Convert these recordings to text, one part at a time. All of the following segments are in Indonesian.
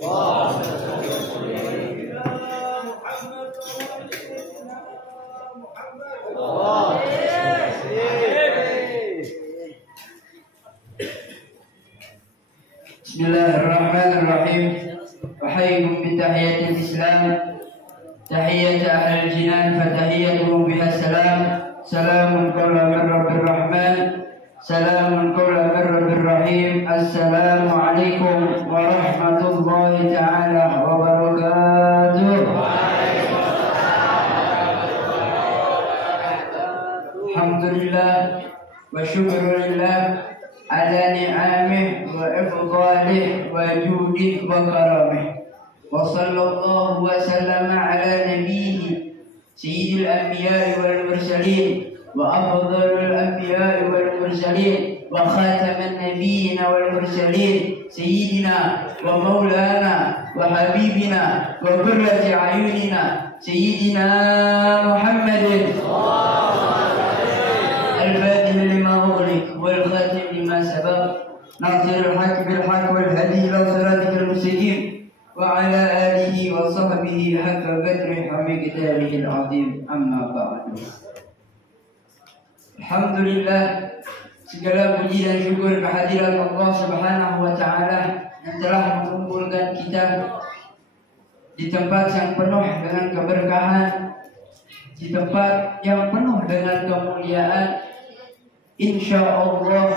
Bismillahirrahmanirrahim. Uhayyikum bitahiyatil Islam. Tahiyyatu ahlil jinan fatahiyyatuhum bihas salam. Salamun qawlan min rabbir rahman. Salamun qawlan min rabbir rahim. Assalamu alaikum warahmatullahi ta'ala wabarakatuh. Alhamdulillah wa syukurillah ala ni'amih wa ifdalih wa judih wa karamih. Wa sallallahu wa sallama ala nabiyhi sayyidil anbiya'i wal mursalin wa afdalul anbiya'i wal mursalin wa khataman nabiyina wal mursalin sayyidina wa maulana wa habibina wa qurrati ayunina sayyidina Muhammadin الفاتح لما أغلق والخاتم لما سبق ناصر الحق بالحق والهدي إلى صراطك المستقيم وعلى آله وصحبه حق قدره ومقداره العظيم أما بعد. Alhamdulillah, segala puji dan syukur kehadiran Allah Subhanahu wa taala yang telah mengumpulkan kita di tempat yang penuh dengan keberkahan, di tempat yang penuh dengan kemuliaan. Insya Allah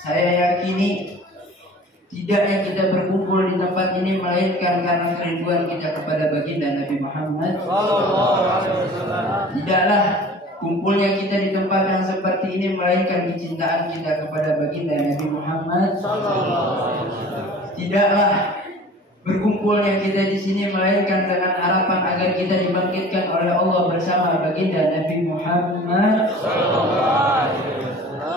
saya yakini tidaknya kita berkumpul di tempat ini melainkan karena kerinduan kita kepada baginda Nabi Muhammad. Tidaklah kumpulnya kita di tempat yang seperti ini melainkan kecintaan kita kepada baginda Nabi Muhammad. Tidaklah berkumpulnya kita di sini melainkan dengan harapan agar kita dibangkitkan oleh Allah bersama baginda Nabi Muhammad.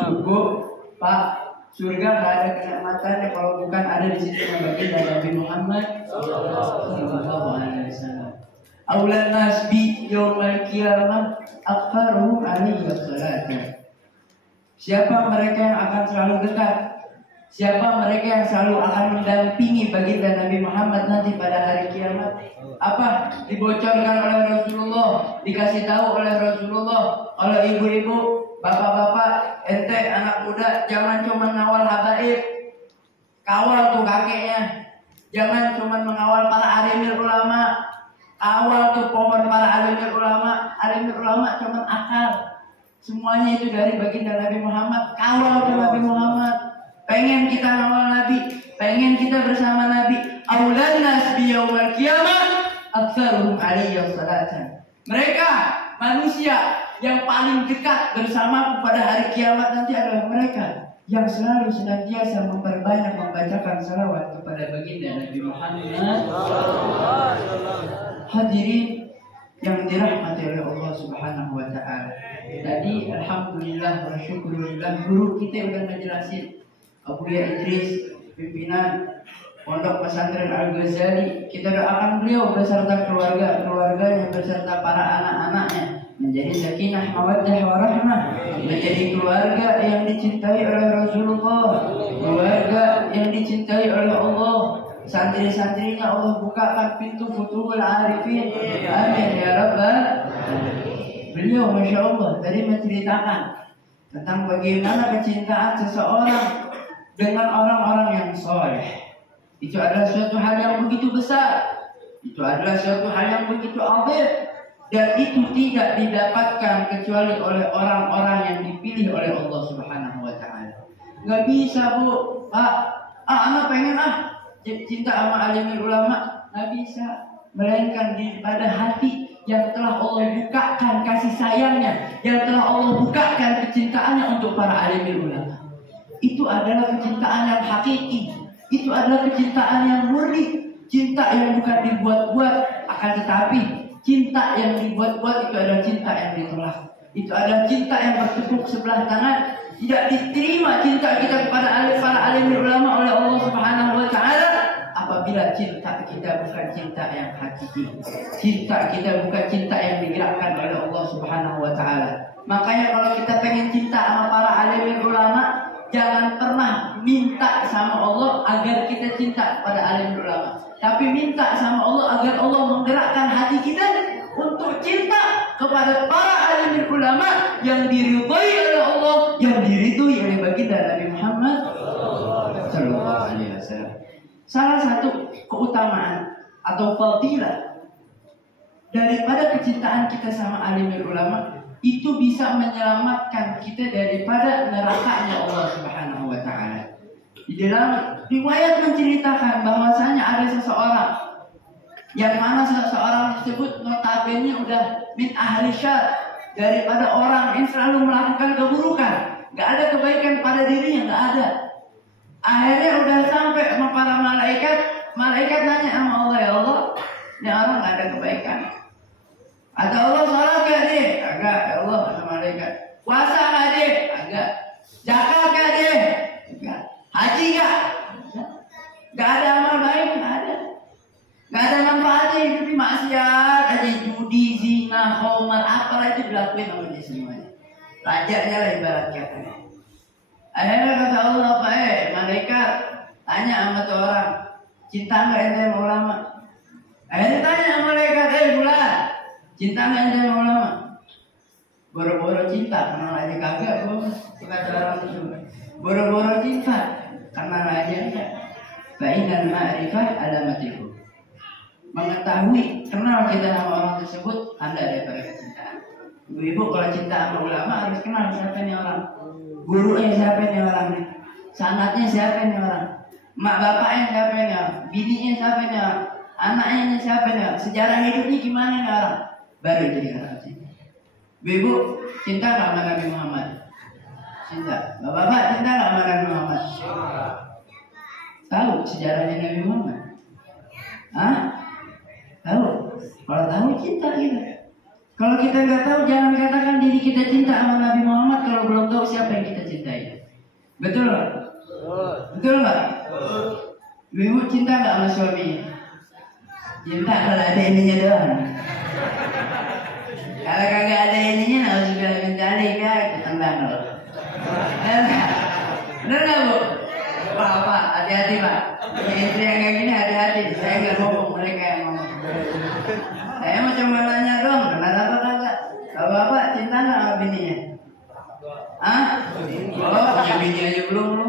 Cukup, Pak, surga nggak ada kenikmatannya kalau bukan ada di situ baginda Nabi Muhammad sallallahu alaihi wasallam. Aulan nas bi yaumil qiyamah aktsaruhum alaihi salatan. Siapa mereka yang akan selalu dekat? Siapa mereka yang selalu akan mendampingi baginda Nabi Muhammad nanti pada hari kiamat? Apa dibocorkan oleh Rasulullah, dikasih tahu oleh Rasulullah, oleh ibu-ibu, bapak-bapak, ente anak muda, jangan cuma ngawal habaib, kawal tuh kakeknya. Jangan cuma mengawal para alimul ulama, kawal tuh pohon para alimul ulama. Alimul ulama cuma akal, semuanya itu dari baginda Nabi Muhammad. Kawal tuh Nabi Muhammad. Pengen kita ngawal Nabi, pengen kita bersama Nabi. Aulan nas bi yaumil qiyamah aktsaruhum alaihi salatan. Mereka manusia yang paling dekat bersama pada hari kiamat nanti adalah mereka yang selalu senantiasa memperbanyak membacakan salawat kepada baginda Nabi Muhammad. Hadirin yang dirahmati oleh Allah Subhanahu wa taala. Tadi alhamdulillah wa syukurillah guru kita udah ngejelasin, Abuya Idris, pimpinan Pondok Pesantren Al-Ghazali. Kita doakan beliau beserta keluarganya beserta para anak-anaknya menjadi sakinah, mawaddah, warahmah, menjadi keluarga yang dicintai oleh Rasulullah, keluarga yang dicintai oleh Allah. Santri-santrinya Allah bukakan pintu futuhul arifin. Amin ya rabbal. Beliau Masya Allah tadi menceritakan tentang bagaimana kecintaan seseorang dengan orang-orang yang soleh. Itu adalah suatu hal yang begitu besar. Itu adalah suatu hal yang begitu azim. Dan itu tidak didapatkan kecuali oleh orang-orang yang dipilih oleh Allah Subhanahu wa taala. Gak bisa, Bu. Anak pengen cinta sama alimul ulama. Gak bisa. Melainkan pada hati yang telah Allah bukakan kasih sayangnya, yang telah Allah bukakan kecintaannya untuk para alimul ulama. Itu adalah kecintaan yang hakiki. Itu adalah kecintaan yang murni. Cinta yang bukan dibuat-buat. Akan tetapi cinta yang dibuat-buat itu adalah cinta yang ditolak. Itu adalah cinta yang bertepuk sebelah tangan. Tidak diterima cinta kita kepada para alim ulama oleh Allah Subhanahu wa taala apabila cinta kita bukan cinta yang hakiki. Cinta kita bukan cinta yang digerakkan oleh Allah Subhanahu wa taala. Makanya kalau kita pengen cinta sama para alim ulama, jangan pernah minta sama Allah agar kita cinta pada alim ulama, tapi minta sama Allah agar Allah menggerakkan hati kita untuk cinta kepada para alim ulama yang diridhai oleh Allah, yang diridhai oleh baginda Nabi Muhammad sallallahu alaihi wasallam. Salah satu keutamaan atau fadilah daripada kecintaan kita sama alim ulama itu bisa menyelamatkan kita daripada nerakanya Allah Subhanahu wa taala. Di dalam riwayat menceritakan bahwasanya ada seseorang yang mana seseorang tersebut notabene udah min ahli syar, daripada orang yang selalu melakukan keburukan, nggak ada kebaikan pada dirinya, nggak ada. Akhirnya udah sampai sama para malaikat, malaikat nanya sama Allah, ya Allah, ini orang nggak ada kebaikan. Ada Allah salat gak deh? Agak. Ya Allah, kata malaikat. Puasa gak deh? Agak. Zakat gak deh? Agak. Haji gak? Gak ada amal baik? Gak ada. Gak ada manfaatnya, hidup maksiat aja, judi, zina, khamar, apalah itu dilakuin sama dia semuanya. Rajanya lah ibarat katanya. Akhirnya kata Allah, malaikat tanya sama tuh orang, cinta gak ente sama ulama? Akhirnya tanya sama malaikat, bulan, cinta nggak ente sama ulama? Boro-boro cinta, kenal aja kagak bos. Kata orang itu, boro-boro cinta, kenal aja enggak. Fa'inal ma'rifah alamatiku. Mengetahui, kenal kita sama orang tersebut, anda daripada kecintaan. Ibu-ibu kalau cinta sama ulama harus kenal siapa nih orang, gurunya siapa nih orang, sanatnya siapa nih orang, mak bapaknya siapa nih orang, bininya siapa nih orang, anaknya siapa nih orang, sejarah hidupnya gimana nih orang. Baru jadi orang cinta. Ibu cinta nggak sama Nabi Muhammad? Cinta. Bapak cinta nggak sama Nabi Muhammad? Tahu sejarahnya Nabi Muhammad? Hah? Tahu? Kalau tahu cinta kita. Kalau kita nggak tahu, jangan katakan diri kita cinta sama Nabi Muhammad kalau belum tahu siapa yang kita cintai. Betul nggak? Betul nggak? Ibu cinta nggak sama suaminya? Cinta kalau ada ininya doang. Kalau kagak ada ininya, harus bilang mencari kan, ketendang loh. Bener nggak bu? Pak, hati-hati pak. Istri yang kayak gini hati-hati. Saya nggak ngomong, mereka yang ngomong. Saya mau cuma nanya dong, kenal apa kagak? Kalau bapak cinta nggak sama bininya? Hah? Oh, punya bini aja belum lu?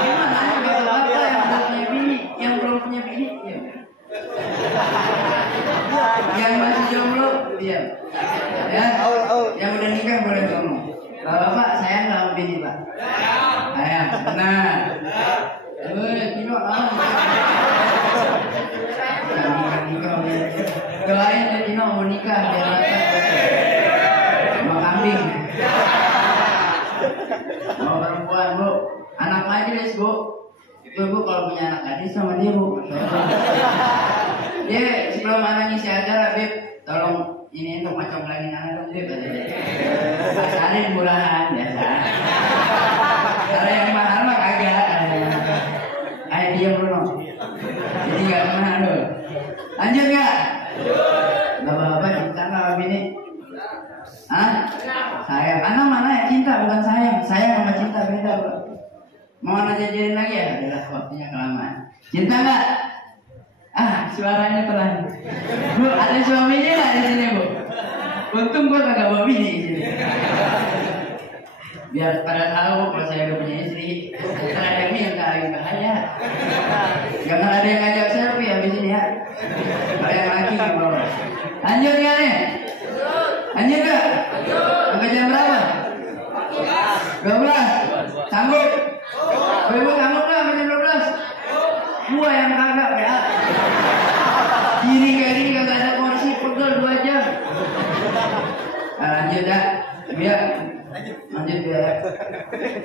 Gimana? Kalau bapak yang belum punya bini, yang belum punya bini, ya. Yang masih jomblo, diam. Ya, yang udah nikah boleh ngomong. Kalau bapak sayang nggak sama bini pak? Sayang, benar. Tino, nikah. Doain deh Tino mau nikah biar mau kambing. Mau perempuan bu, anak majelis bu. Itu bu kalau punya anak gadis sama dia bu. Dia sebelum anak ngisi acara, Beb, tolong ini untuk macam-macam anak dong, Beb. Pasarin murahan biasa. Kalau yang mahal mah kagak. Ayo diam Bruno. Jadi gak mahal loh. Lanjut gak? Bapak-bapak cinta sama bini? Hah? Sayang. Anak mana ya cinta bukan sayang. Sayang sama cinta beda bro. Mau jajarin lagi ya? Adalah waktunya kelamaan. Cinta gak? Suaranya pelan. Bu, ada suaminya nggak di sini bu? Untung gua kagak bawa bini di sini. Biar pada tahu kalau saya udah punya istri. Terhadap ini yang lagi bahaya. Jangan ada yang ngajak selfie habis ini ya. Kalau yang laki di bawah. Lanjut nggak nih? Lanjut nggak? Sampai jam berapa? 12. Sanggup? Ibu sanggup nggak sampai jam 12? Gua yang kagak ya. Diri kayak gini kagak ada porsi pegel 2 jam. Lanjut dah, biar lanjut ya.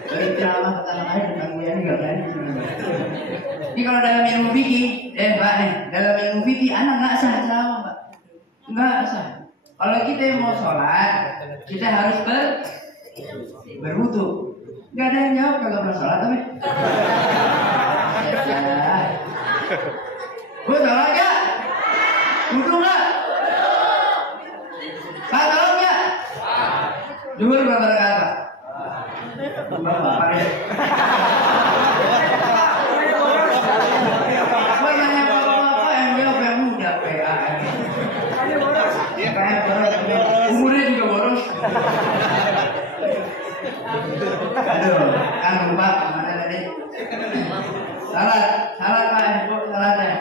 Dari ceramah ke tanah air tentang gue ini gak berani. Ini kalau dalam ilmu fikih, Pak nih, dalam ilmu fikih anak nggak sah ceramah Pak, nggak sah. Kalau kita mau sholat, kita harus berwudu. Gak ada yang jawab kagak pernah sholat tapi. Gue sholat gak? Wudu gak? Salah gak? Zuhur berapa rakaat? Berapa? Aduh, kan lupa mana tadi? Salat Pak, Bu, salatnya.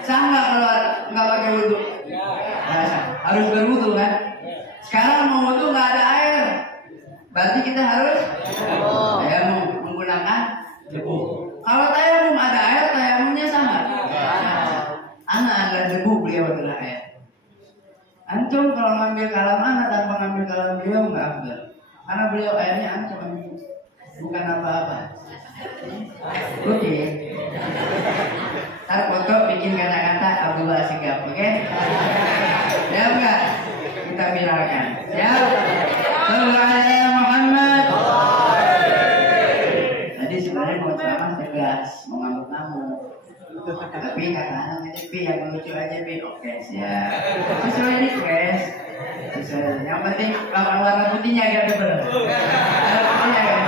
Sah nggak kalau nggak pakai wudhu? Nah, harus berwudhu kan? Sekarang mau wudhu nggak ada air, berarti kita harus menggunakan debu. Kalau tayamum ada air, tayamumnya sama. Anak adalah debu, beliau adalah air. Antum kalau ngambil kalam anak tanpa ngambil kalam beliau nggak afdal, karena beliau airnya antum bukan apa-apa. Oke. Ntar foto bikin kata-kata Abdullah Sigap, oke? Ya enggak? Kita viralkan. Ya. Sallallahu Muhammad. Tadi sebenarnya mau ceramah tegas, mau ngamuk-ngamuk. Tapi kata anak Pi yang lucu aja Pi. Oke, siap. Sesuai request. Sesuai. Yang penting warna putihnya agak tebal. Putihnya kan?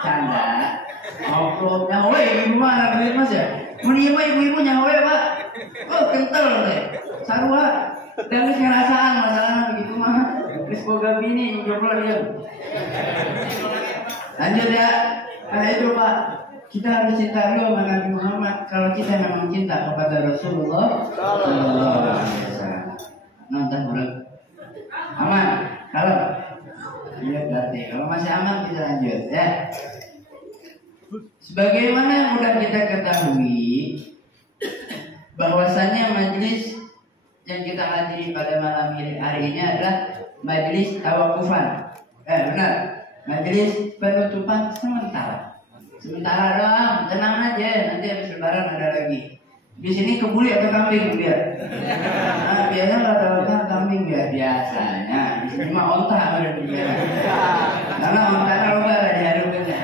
Canda. Ngobrol nyawe ibu mana duit Mas ya? Muni ibu nyawe Pak. Oh kental deh. Sarua. Dan geus ngerasaan masalahnya begitu mah. Geus boga bini jomblo dia. Lanjut ya. Nah itu Pak. Kita harus cinta dulu sama Nabi Muhammad. Kalau kita memang cinta kepada Rasulullah sallallahu alaihi wasallam. Nonton dulu. Aman. Kalau iya berarti kalau masih aman kita lanjut ya. Sebagaimana mudah kita ketahui bahwasanya majelis yang kita hadiri pada malam hari ini adalah majelis tawakufan. Benar. Majelis penutupan sementara. Sementara doang, tenang aja. Nanti habis lebaran ada lagi. Di sini kebuli atau kambing biar. Nah, biasanya rata-rata kambing ya biasanya. Di sini mah onta ada di sana. Karena onta loba lah di hadapnya.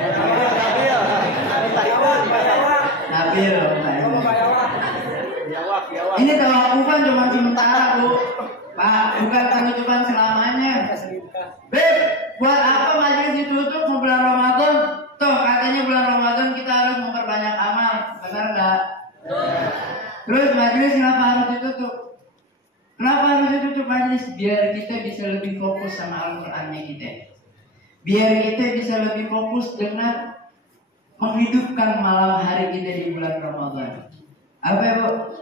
Nabil, ini tawakufan cuma sementara Bu, Pak, bukan penutupan selamanya. Beb, buat apa majelis ditutup mau bulan Ramadan? Toh katanya bulan Ramadan kita harus memperbanyak amal, benar nggak? Terus majelis kenapa harus ditutup? Kenapa harus ditutup majelis? Biar kita bisa lebih fokus sama Al-Qur'annya kita. Biar kita bisa lebih fokus dengan menghidupkan malam hari kita di bulan Ramadan. Apa ya Bu?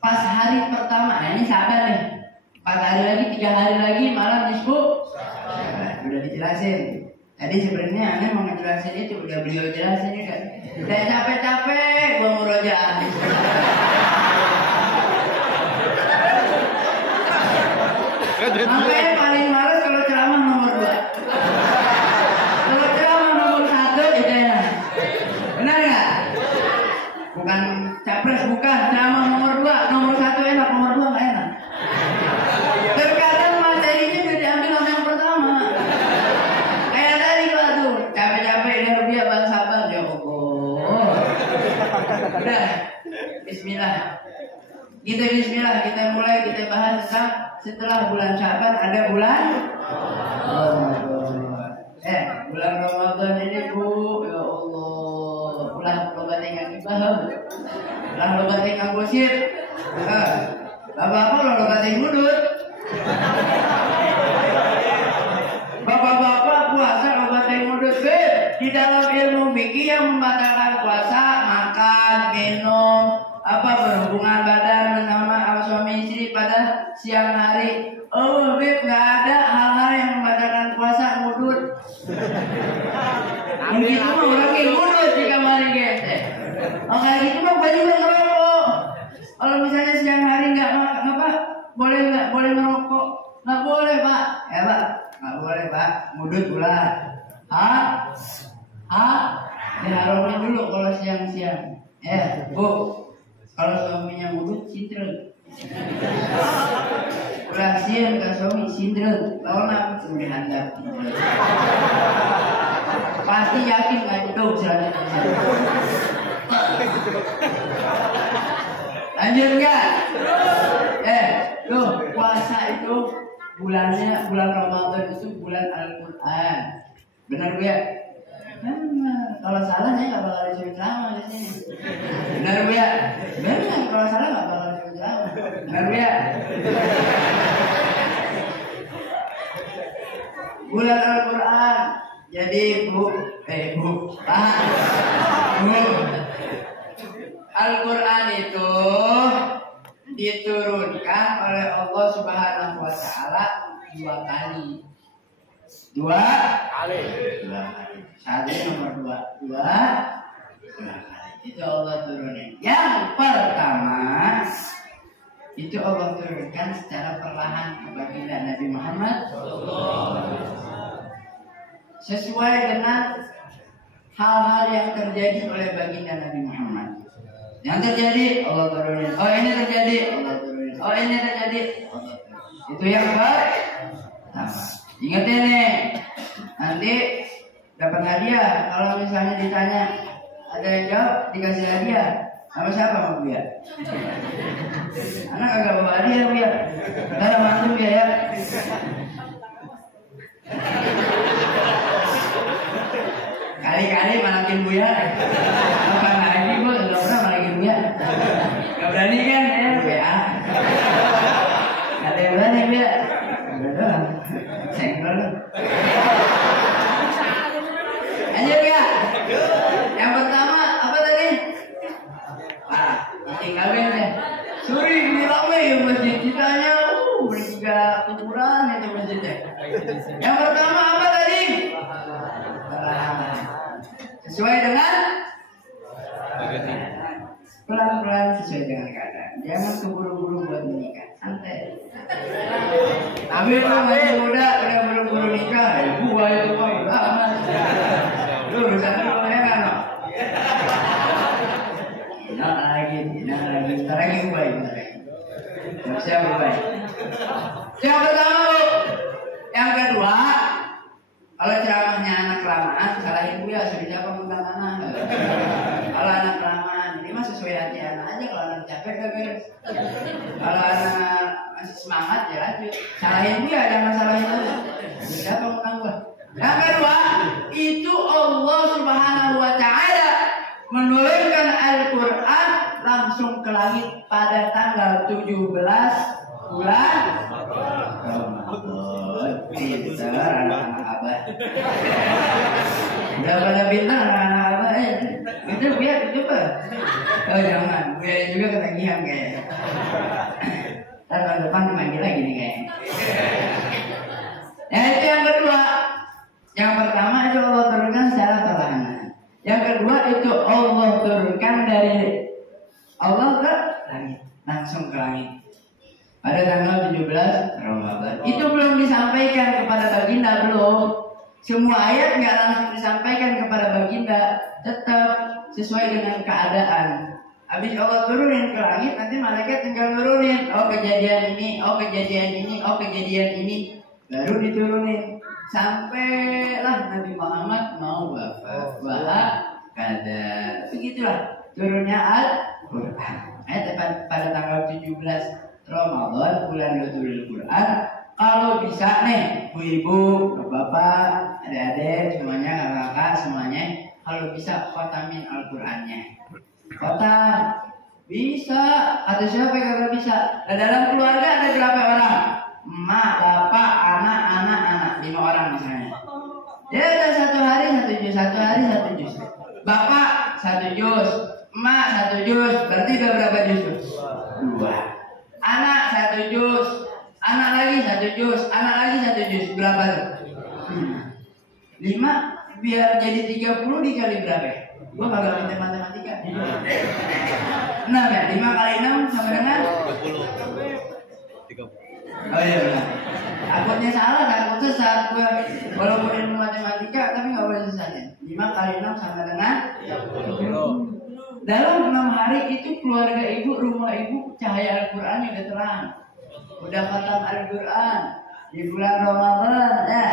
Pas hari pertama, ini sabar nih. 4 hari lagi, 3 hari lagi malam nisfu. Udah dijelasin. Tadi sebenarnya aneh mau ngejelasin itu, udah beliau jelasin juga. Udah capek-capek gua murojaah. Sampai paling males kalau ceramah nomor 2. Kalau ceramah nomor 1 itu enak. Benar nggak? Bukan capres, bukan ceramah nomor 2, nomor 1 enak, nomor 2 nggak enak. Terkadang materinya udah diambil sama yang pertama. Kayak tadi gua tuh capek-capek ini rupiah bang sabar ya Allah. Udah, Bismillah. Bismillah, kita mulai kita bahas tentang setelah bulan Syaban ada bulan bulan Ramadan ini Bu, ya Allah, ulah loba tinggal dibahas, ulah loba tinggal gosip, bapak-bapak loba tinggal mudut, bapak-bapak puasa loba tinggal mudut. Di dalam ilmu fikih yang membatalkan puasa makan, minum, berhubungan badan bersama suami istri pada siang hari. Oh, Beb, nggak ada hal-hal yang membatalkan puasa mudut. Yang gitu mah orang yang mudut di kamar guys. Kayak gitu mah baju ngerokok. Kalau misalnya siang hari nggak boleh ngerokok, nggak boleh Pak. Ya Pak, nggak boleh Pak. Mudut ulah. Diharumin dulu kalau siang-siang. Bu. Kalau suaminya mudut, sindrel. Ulah siang ke suami sindrel. Lawan apa tuh dihandap? Pasti yakin nggak itu selanjutnya. Lanjut nggak? Tuh puasa itu bulan Ramadan itu bulan Al-Quran. Benar Bu ya? Kalau salah saya nggak bakal disuruh ceramah di sini. Benar Bu ya? Benar, kalau salah nggak bakal disuruh ceramah. Benar Bu ya? Al-Quran itu diturunkan oleh Allah Subhanahu wa Ta'ala 2 kali. 2 kali. Satu nomor 2 kali. Itu Allah turunin. Yang pertama itu Allah turunkan secara perlahan kepada Nabi Muhammad sesuai dengan hal-hal yang terjadi oleh baginda Nabi Muhammad. Yang terjadi Allah turunin. Oh ini terjadi Allah turunin. Oh ini terjadi Allah turunin. Itu yang pertama. Ingat ini, nanti dapat hadiah. Kalau misalnya ditanya ada yang jawab dikasih hadiah. Sama siapa mau Buya? Anak agak bawa hadiah Buya. Ada mantu Buya ya. Kali-kali malakin Buya. Apa lagi Bu? Tidak pernah malakin Buya. Gak berani kan? WA. Ada yang berani Buya. Udah senggol. Lanjut ya. Yang pertama apa tadi? Tinggal ya. Suri ini ramai masjid kitanya. Bertiga kuburan itu masjidnya. Yang pertama apa tadi? Sesuai dengan pelan-pelan sesuai dengan keadaan. Jangan keburu-buru buat menikah. Santai. Tapi kalau masih muda udah buru-buru nikah, gua itu mah aman. Lu urusan lu ya kan? Nah lagi, bentar lagi gua lagi. Siapa baik? Yang pertama Bu. Yang kedua, kalau ceramahnya anak kelamaan, salahin Buya, suruh siapa muntah tanah. Kalau anak kelamaan, ini mah sesuai hati anak aja. Kalau anak capek gak beres. Kalau anak masih semangat ya lanjut. Salahin Buya, jangan salahin aja. Siapa muntah gua? Yang kedua, itu Allah Subhanahu wa Ta'ala menurunkan Al-Quran langsung ke langit pada tanggal 17 bulan Ramadan. Pintar anak-anak abah. Udah pada pintar anak-anak abah. Itu Buya coba. Oh jangan, Buya juga ketagihan kayaknya. Tahun depan dipanggil lagi nih kayaknya. Ya itu yang kedua. Yang pertama itu Allah turunkan secara perlahan. Yang kedua itu Allah turunkan dari Allah ke langit, langsung ke langit pada tanggal 17 Ramadan. Itu belum disampaikan kepada baginda, belum. Semua ayat nggak langsung disampaikan kepada baginda, tetap sesuai dengan keadaan. Habis Allah turunin ke langit, nanti malaikat tinggal turunin. Oh kejadian ini, oh kejadian ini, oh kejadian ini, baru diturunin. Sampailah Nabi Muhammad mau wafat. Kada. Begitulah turunnya Al-Quran. Pada tanggal 17 Ramadan bulan Nuzulul Quran. Kalau bisa nih, ibu-ibu, bapak, adik-adik, semuanya, kakak-kakak, semuanya, kalau bisa khotamin Al-Qurannya. Khotam bisa. Ada siapa yang kalau bisa? Nah, dalam keluarga ada berapa orang? Emak, bapak, anak, 5 orang misalnya. Ya ada 1 hari 1 juz, 1 hari 1 juz. Bapak 1 juz, emak 1 juz, berarti udah berapa juz? 2. Anak 1 juz, anak lagi 1 juz, anak lagi 1 juz, berapa tuh? 5 biar jadi 30 dikali berapa? Gua kagak pintar matematika. 6 ya, 5 kali 6 sama dengan 30. Oh iya benar. Takutnya salah, takut sesat gua. Walaupun ilmu matematika tapi nggak boleh sesat ya. 5 kali 6 sama dengan 30. Dalam 6 hari itu keluarga ibu, rumah ibu cahaya Al-Quran udah terang. Udah khatam Al-Quran di bulan Ramadan ya.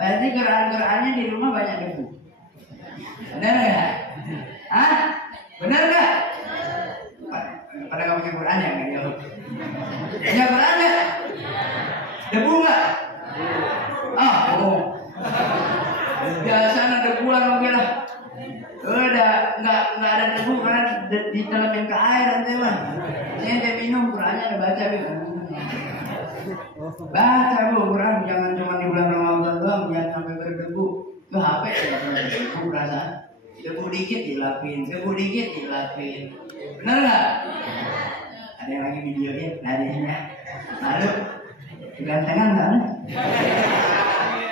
Berarti Quran-Qurannya di rumah banyak debu. Benar nggak? Hah? Benar nggak? Pada nggak punya Quran ya? Punya Quran nggak? Debu nggak? Ah, bohong. Biasanya debuan oke lah. Udah nggak ada debu karena ditelemin ke air nanti mah. Saya udah minum Qurannya udah baca bu. Baca bu Quran, jangan cuma di bulan Ramadan doang, jangan sampai berdebu. Itu HP ya berdebu perasaan. Debu dikit dilapin, debu dikit dilapin. Bener nggak? Ada yang lagi videoin, nadinya. Lalu gantengan nggak?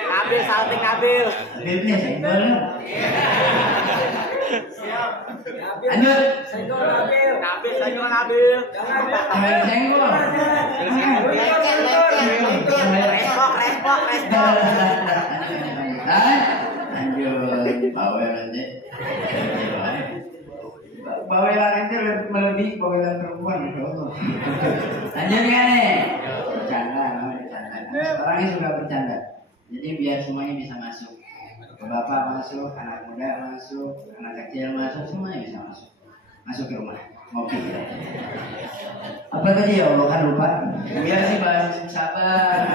Nabil salting Nabil. Nabilnya senggol. Siap. Lanjut. Senggol Nabil. Nabil senggol Nabil. Jangan senggol. Respok. Lanjut. Bawel nanti. Bawelan nanti melebihi bawelan perempuan, insya Allah. Lanjut ya nih. Bercanda. Orangnya suka bercanda. Jadi biar semuanya bisa masuk. Bapak masuk, anak muda masuk, anak kecil masuk, semuanya bisa masuk. Masuk ke rumah, ngopi. Apa tadi ya Allah kan lupa. Biar sih bahas sabar.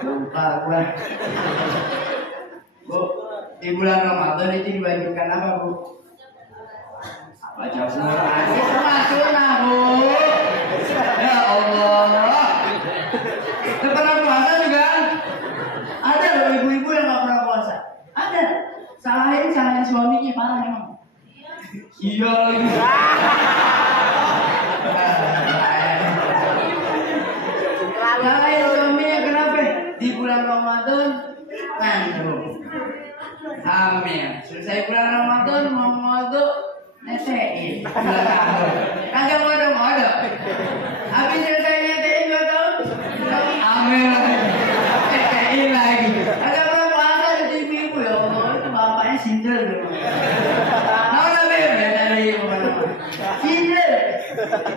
Lupa gua. Bu, di bulan Ramadan itu diwajibkan apa, Bu? Baca Quran. Itu sunnah, Bu. Ya Allah. Itu pernah puasa juga? Ada loh ibu-ibu yang nggak pernah puasa. Ada. Salahin suaminya parah emang. Iya lagi. Salahin suaminya kenapa? Di bulan Ramadan ngandung. Hamil. Selesai bulan Ramadan mau ngadu netein. Kagak ngadu. Habis selesai netein 2 tahun. Hamil lagi. Lagi. Ada orang puasa di ibu ya Allah, itu bapaknya sindir. Tahu nggak Beb? Ya dari sindir.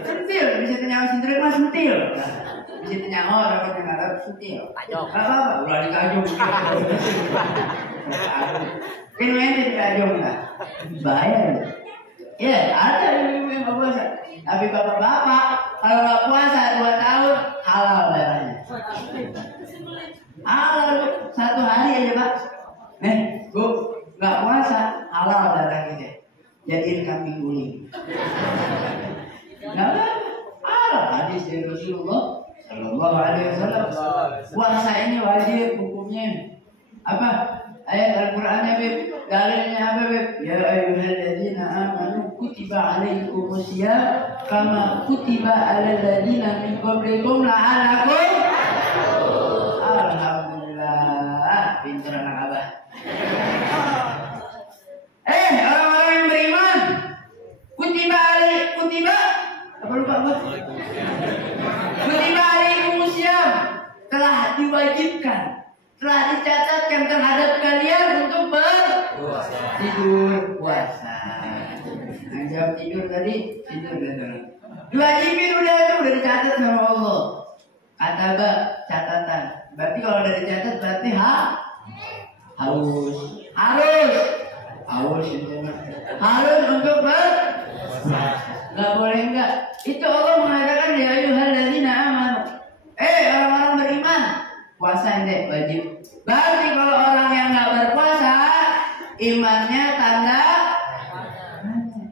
Sentil, bisa tanya sindir mas sentil. Bisa tanya dapat yang Arab sentil. Apa? Ulah dikajung. Kan ente dikajung nggak? Bahaya. Ya ada ibu yang nggak puasa. Tapi bapak-bapak kalau nggak puasa 2 tahun halal darahnya. Halal 1 hari aja Pak. Bu, nggak puasa halal darah kita. Jadiin kambing guling. Nggak apa? Halal hadis dari Rasulullah Sallallahu Alaihi Wasallam. Puasa ini wajib hukumnya. Apa? Ayat Al-Quran ya Beb. Dalilnya apa Beb? Ya ayyuhalladzina amanu kutiba alaikumusiyam kama kutiba alal ladzina min qablikum la'allakum. Alhamdulillah, pintar anak Abah. Orang-orang yang beriman, kutiba apa lupa gua? Kutiba alaikumusiyam, telah diwajibkan, telah dicatatkan terhadap kalian untuk tidur puasa. Nah, jawab tidur tadi, tidur betul. Diwajibin udah dicatat sama Allah. Kata catatan. Berarti kalau udah dicatat berarti harus untuk nggak boleh enggak. Itu Allah mengatakan ya ayyuhalladzina amanu. Orang-orang beriman, puasa ini wajib. Berarti kalau orang yang nggak berpuasa, imannya tanda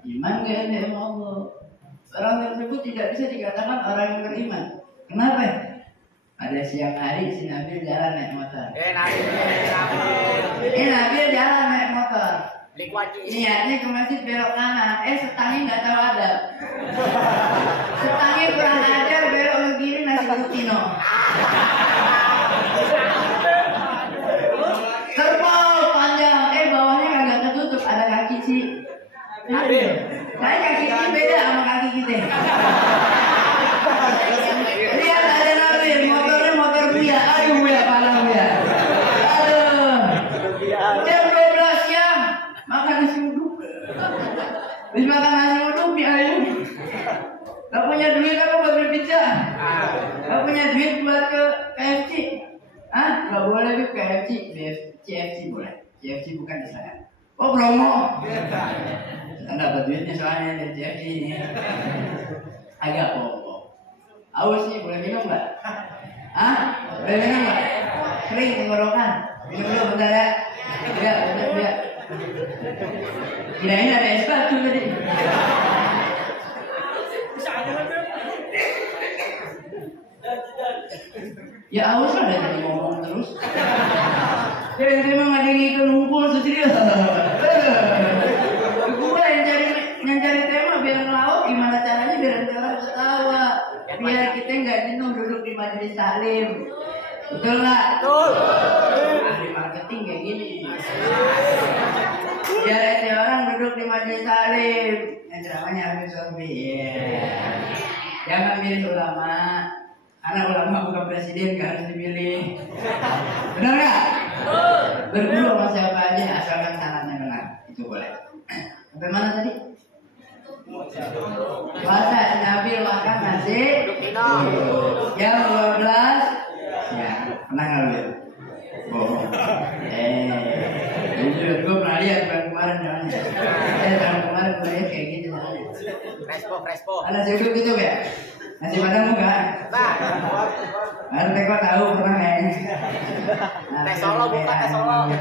iman gak ada sama Allah. Orang tersebut tidak bisa dikatakan orang yang beriman. Kenapa? Pada siang hari si Nabil jalan naik motor. Nabil jalan naik motor. Niatnya ke masjid belok kanan. Setangnya nggak tahu adab. Setangnya kurang ajar belok ke kiri nasi kutino. Kerbau panjang. Bawahnya kagak ketutup, ada kaki sih. Nabil. Saya kaki sih beda sama kaki kita. Lihat ada Nabil, motornya motor Buya. Aduh Buya, parah Buya. Aduh. Jam 12 siang makan nasi uduk. Habis makan nasi uduk mie ayam. Gak punya duit apa buat beli pizza? Gak punya duit buat ke KFC? Gak boleh ke KFC, CFC boleh. CFC bukan di sana. Oh promo. Kita dapat duitnya soalnya dari CFC ini. Agak promo. Aus nih, boleh minum nggak? Boleh minum nggak? Sering tenggorokan. Minum dulu bentar ya. Bentar. Kirain ada es batu tadi. Ya aus lah dari tadi ngomong terus. Jadi memang ada yang ikut ngumpul sendiri. Gue yang cari tema biar ngelaut gimana caranya biar orang ketawa. Biar kita nggak jenuh duduk di majelis taklim. Betul nggak? Betul. Ahli marketing kayak gini. Biar ada orang duduk di majelis taklim. Yang ceramahnya Habib Sorbi. Jangan milih ulama. Karena ulama bukan presiden, gak harus dipilih. Benar nggak? Berguru sama siapa aja asalkan syaratnya benar. Itu boleh. Sampai mana tadi? Puasa Nabil makan nasi. Yang 12. Ya, pernah nggak lu? Oh. Jujur, gue pernah lihat bulan kemarin jalannya. Tahun kemarin gue lihat kayak gitu jalannya. Respo. Ada sudut gitu ya? Nasi padang bukan? Baru teko tahu pernah kayaknya. Teh Solo bukan teh Solo.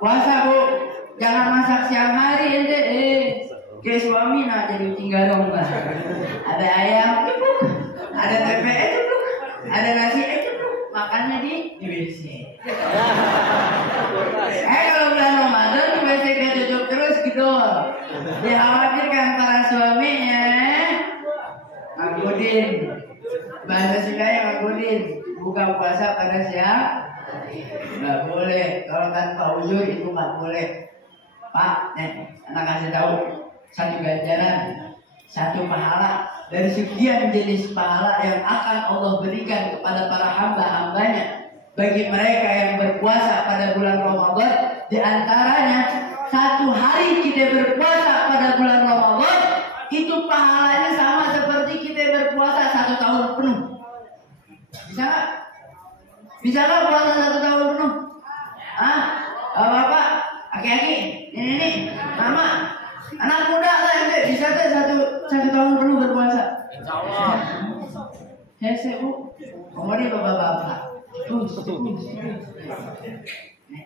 Puasa bu, jangan masak siang hari ente. Kayak suami nah jadi tinggalong lah. Ada ayam cukup, ada tempe cukup, ada nasi cukup. Makannya di WC. Kalau bulan Ramadan di WC kayak cukup terus gitu. Dikhawatirkan para suaminya. Mangkudin, bahasa Sundanya mangkudin, buka puasa pada siang, nggak boleh. Kalau tanpa uzur itu nggak boleh. Pak, anak kasih tahu satu ganjaran, satu pahala dari sekian jenis pahala yang akan Allah berikan kepada para hamba-hambanya bagi mereka yang berpuasa pada bulan Ramadan. Di antaranya 1 hari kita berpuasa pada bulan Ramadan itu pahalanya sama seperti kita berpuasa 1 tahun penuh. Bisa nggak? Bisa nggak puasa 1 tahun penuh? Bapak, aki-aki, ini, mama, anak muda lah yang bisa tuh satu tahun penuh berpuasa. Insya Allah. Saya bu, ngomongin bapak-bapak.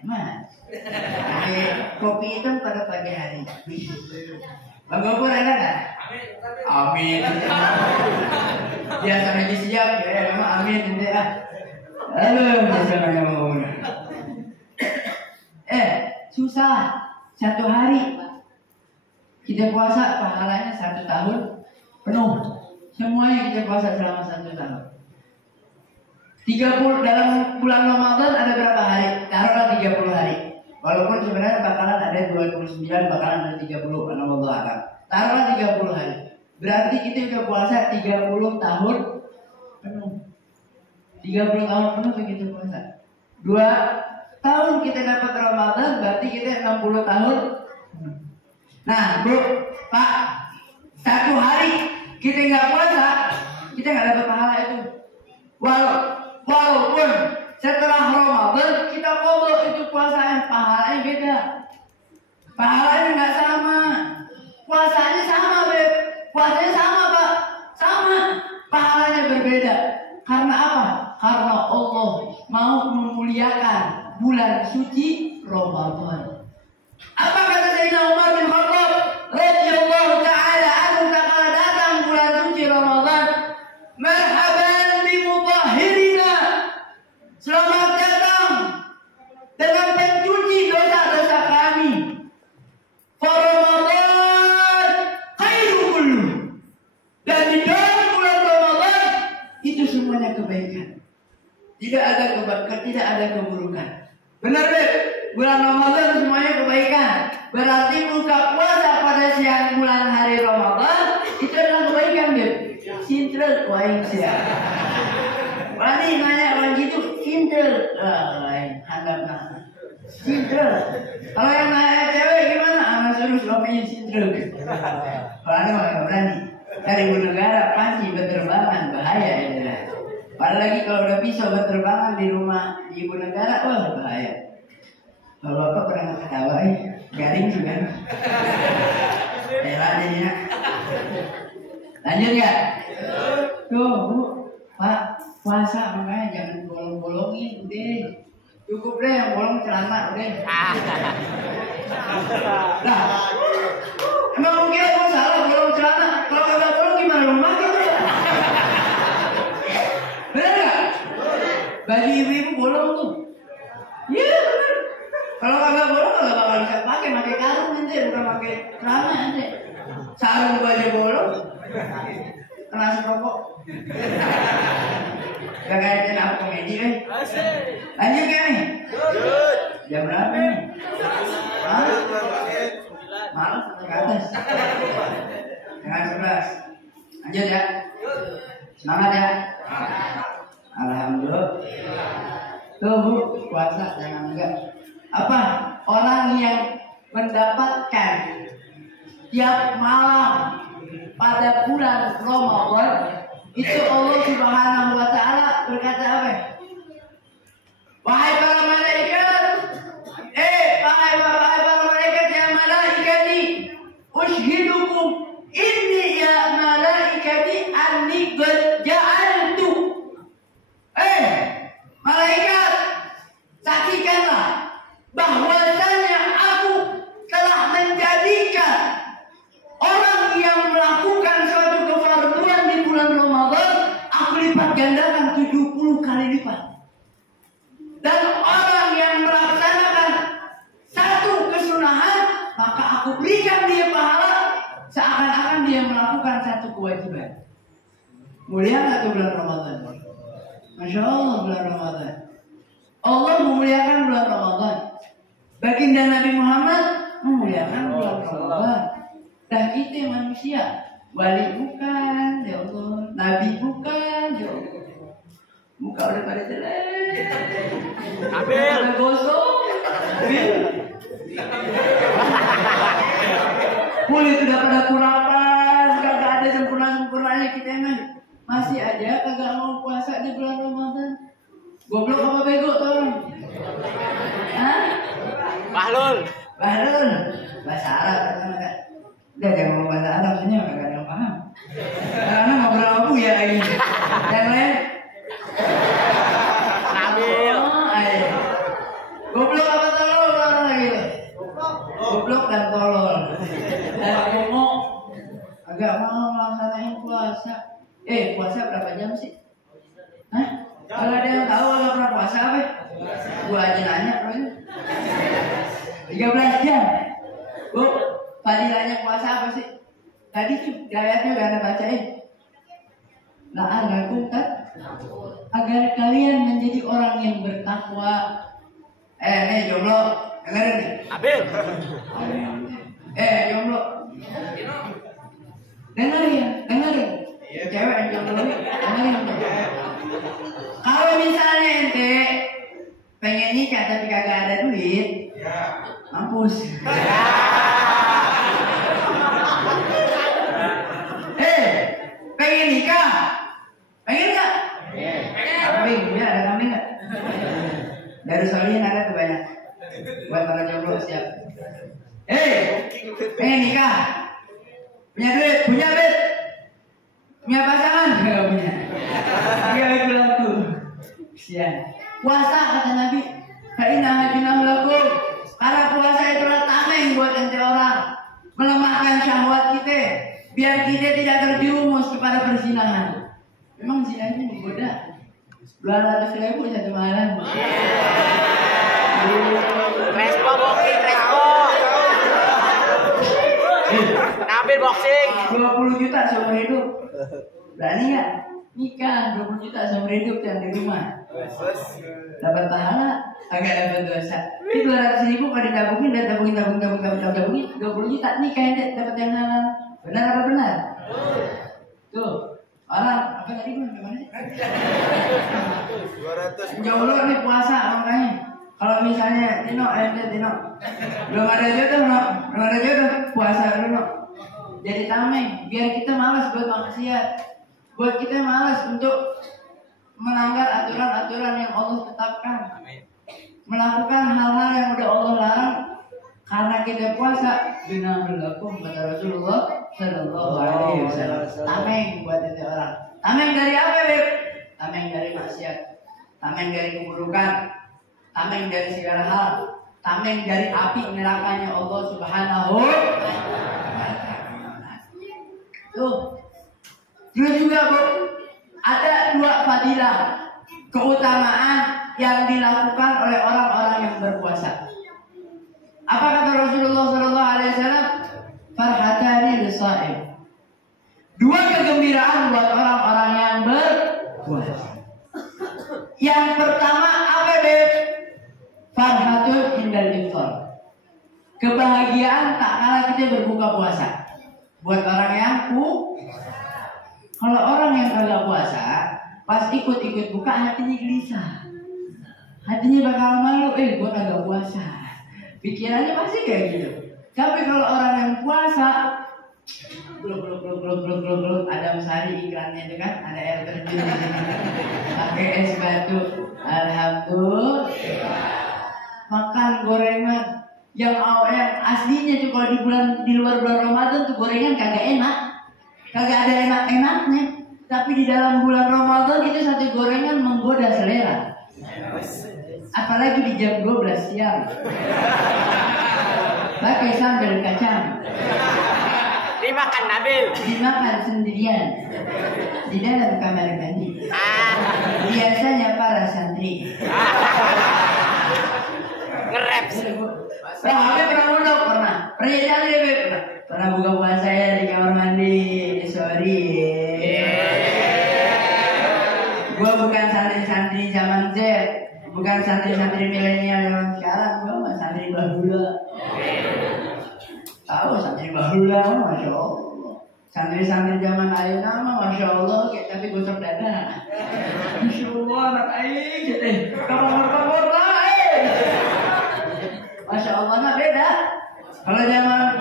Mas, kopi itu pada pagi hari. Bang Gopur enak nggak? Amin. Biasa lagi siap ya, memang amin nanti Halo, biasa mau. Susah 1 hari kita puasa pahalanya 1 tahun penuh. Semuanya kita puasa selama 1 tahun. 30 dalam bulan Ramadan ada berapa hari? Taruhlah 30 hari. Walaupun sebenarnya bakalan ada 29, bakalan ada 30, Allah akan. Taruhlah 30 hari. Berarti kita udah puasa 30 tahun penuh. 30 tahun penuh begitu puasa. 2 tahun kita dapat Ramadan, berarti kita 60 tahun. Nah, bro, Pak, 1 hari kita nggak puasa, kita nggak dapat pahala itu. Walaupun setelah Ramadan kita qadha itu puasanya, pahalanya beda. Pahalanya nggak sama. Puasanya sama, Beb. Puasanya sama, Pak. Sama. Pahalanya berbeda. Karena apa? Karena Allah mau memuliakan bulan suci Ramadan. Apa kata Sayyidina Umar bin Khattab radhiyallahu taala anhu tatkala datang bulan suci Ramadan? Marhaban bi mutahhirina. Selamat datang dengan pencuci dosa-dosa kami. Ramadan khairul. Dan di dalam bulan Ramadan itu semuanya kebaikan. Tidak ada keburukan. Benar deh, bulan Ramadan semuanya kebaikan. Berarti buka puasa pada siang bulan hari Ramadan itu adalah kebaikan deh. Sintrel waing siang. Wani nanya orang gitu, sintrel. Lain, handapna. Sintrel. Kalau yang nanya cewek gimana? Anak suruh suaminya sintrel. Kalau ada nggak berani. Dari ibu negara pasti berterbangan bahaya ya. Apalagi kalau udah pisau berterbangan di rumah ibu negara, wah bahaya. Kalau bapak pernah ketawa, garing juga. Jadinya. Lanjut ya. Tuh bu, Pak, puasa makanya jangan bolong-bolongin, udah. Cukup deh yang bolong celana, udah. Nah, emang mungkin aku salah bolong celana. Kalau kagak bolong gimana lu makan? Bener nggak? Baju ibu-ibu bolong tuh. Iya bener. ente, bukan pakai celana ente. Sarung baju bolong. Kena rokok. Gak kayak aku komedi Lanjut ya nih. Jam berapa nih? Malas atau ke atas? Setengah 11. Lanjut ya. Semangat ya. Alhamdulillah. Tuh Bu, puasa jangan enggak. Apa? Orang yang mendapatkan tiap malam pada bulan Ramadan itu Allah Subhanahu wa taala berkata apa? Wahai para malaikat, wahai para malaikat ya malaikati, ushhidukum inni ya malaikati anni qad ja'altu. Malaikat, saksikanlah bahwasanya aku telah menjadikan orang yang melakukan suatu kefarduan di bulan Ramadan, aku lipat gandakan 70 kali lipat. Dan orang yang melaksanakan satu kesunahan, maka aku berikan dia pahala seakan-akan dia melakukan satu kewajiban. Mulia atau bulan Ramadan? Masya Allah bulan Ramadan. Allah memuliakan bulan Ramadan. Baginda Nabi Muhammad memuliakan bulan Ramadan. Dah kita manusia, wali bukan, ya Allah. Nabi bukan, ya Allah. Muka udah pada jelek. Ambil. Udah gosong. Kulit udah pada kurapan, kagak ada sempurna-sempurnanya kita emang. Masih aja kagak mau puasa di bulan Ramadan. Goblok apa bego tuh orang? Hah? Bahlul. Bahasa Arab kan? Udah jangan ngomong bahasa Arab, sebenarnya kagak ada yang paham. Karena ngobrol sama Bu ya ini. Yang lain? Nabil. Goblok apa tolol orang lagi tuh? Goblok dan tolol. Dan ngomong agak mau melaksanain puasa. Puasa berapa jam sih? Hah? Kalau ada yang tahu kalau pernah puasa apa? Gua aja nanya bro. 13 jam. Bu, fadilahnya puasa apa sih? Tadi ayatnya udah Anda bacain. La'allakum agar kalian menjadi orang yang bertakwa. Nih jomblo, dengerin nih. Abil. Jomblo. Dengerin. Cewek yang jomblo nih, dengerin. Kalau misalnya ente pengen nikah tapi kagak ada duit, mampus. Pengen nikah? Pengen nggak? Kambing, ya ada kambing nggak? Dari Solihin ada tuh banyak. Buat para jomblo siap. Pengen nikah? Punya duit? Punya duit? Punya pasangan? Nggak punya. Nggak laku. Sian. Puasa kata Nabi. Fa'innaha junahun lakum. Karena puasa itulah tameng buat ente orang. Melemahkan syahwat kita. Biar kita tidak terjerumus kepada perzinahan. Memang zina ini menggoda. 200.000 satu malam. Respo boxing, respo. Nabil boxing. 20 juta seumur hidup. Berani nggak? Nikah 20 juta seumur hidup yang di rumah. Dapat pahala, agak dapat dosa. Ini 200.000 kalau ditabungin dan tabungin 20 juta nikah yang dapat yang halal. Benar apa benar? Tuh, orang apa tadi gimana sih? 200. Jomblo nih puasa makanya. Kalau misalnya Tino, belum ada jodoh, puasa dulu. Jadi tameng, biar kita malas buat maksiat, buat kita malas untuk melanggar aturan-aturan yang Allah tetapkan, melakukan hal-hal yang udah Allah larang. Karena kita puasa, junahun lakum kata Rasulullah Sallallahu Alaihi Wasallam. Tameng buat itu orang. Tameng dari apa, Beb? Tameng dari maksiat, tameng dari keburukan, tameng dari segala hal, tameng dari api nerakanya Allah Subhanahu wa Ta'ala. Tuh. Terus juga Bu, ada 2 fadilah keutamaan yang dilakukan oleh orang-orang yang berpuasa. Apa kata Rasulullah SAW? kegembiraan buat orang-orang yang berpuasa. Yang pertama apa, Beb? Farhatun indal iftar. Kebahagiaan tak kala kita berbuka puasa. Buat orang yang kalau orang yang kagak puasa, pas ikut buka hatinya gelisah. Hatinya bakal malu, gua kagak puasa. Pikirannya pasti kayak gitu. Tapi kalau orang yang puasa, blok, ada Sari iklannya itu kan, ada air terjun di sini. Pakai es batu, alhamdulillah. Makan gorengan yang aslinya tuh kalau di luar bulan Ramadan tuh gorengan kagak enak, kagak ada enak-enaknya. Tapi di dalam bulan Ramadan itu satu gorengan menggoda selera. Apalagi di jam 12 siang. Pakai sambal kacang. Dimakan Nabil. Dimakan sendirian di dalam kamar mandi. Biasanya para santri. Ngerep. Habib pernah undang, pernah jadi Habib pernah buka puasa ya di kamar mandi. Sorry, gua bukan santri-santri zaman Z, bukan santri-santri milenial zaman sekarang. Gua mah santri bahula. Tahu santri bahula, masya Allah. Santri-santri zaman ayeuna mah masya Allah, tapi gosok dada. Masya Allah, anak aing jadi kamar lah. Masya Allah, nah beda. Kalau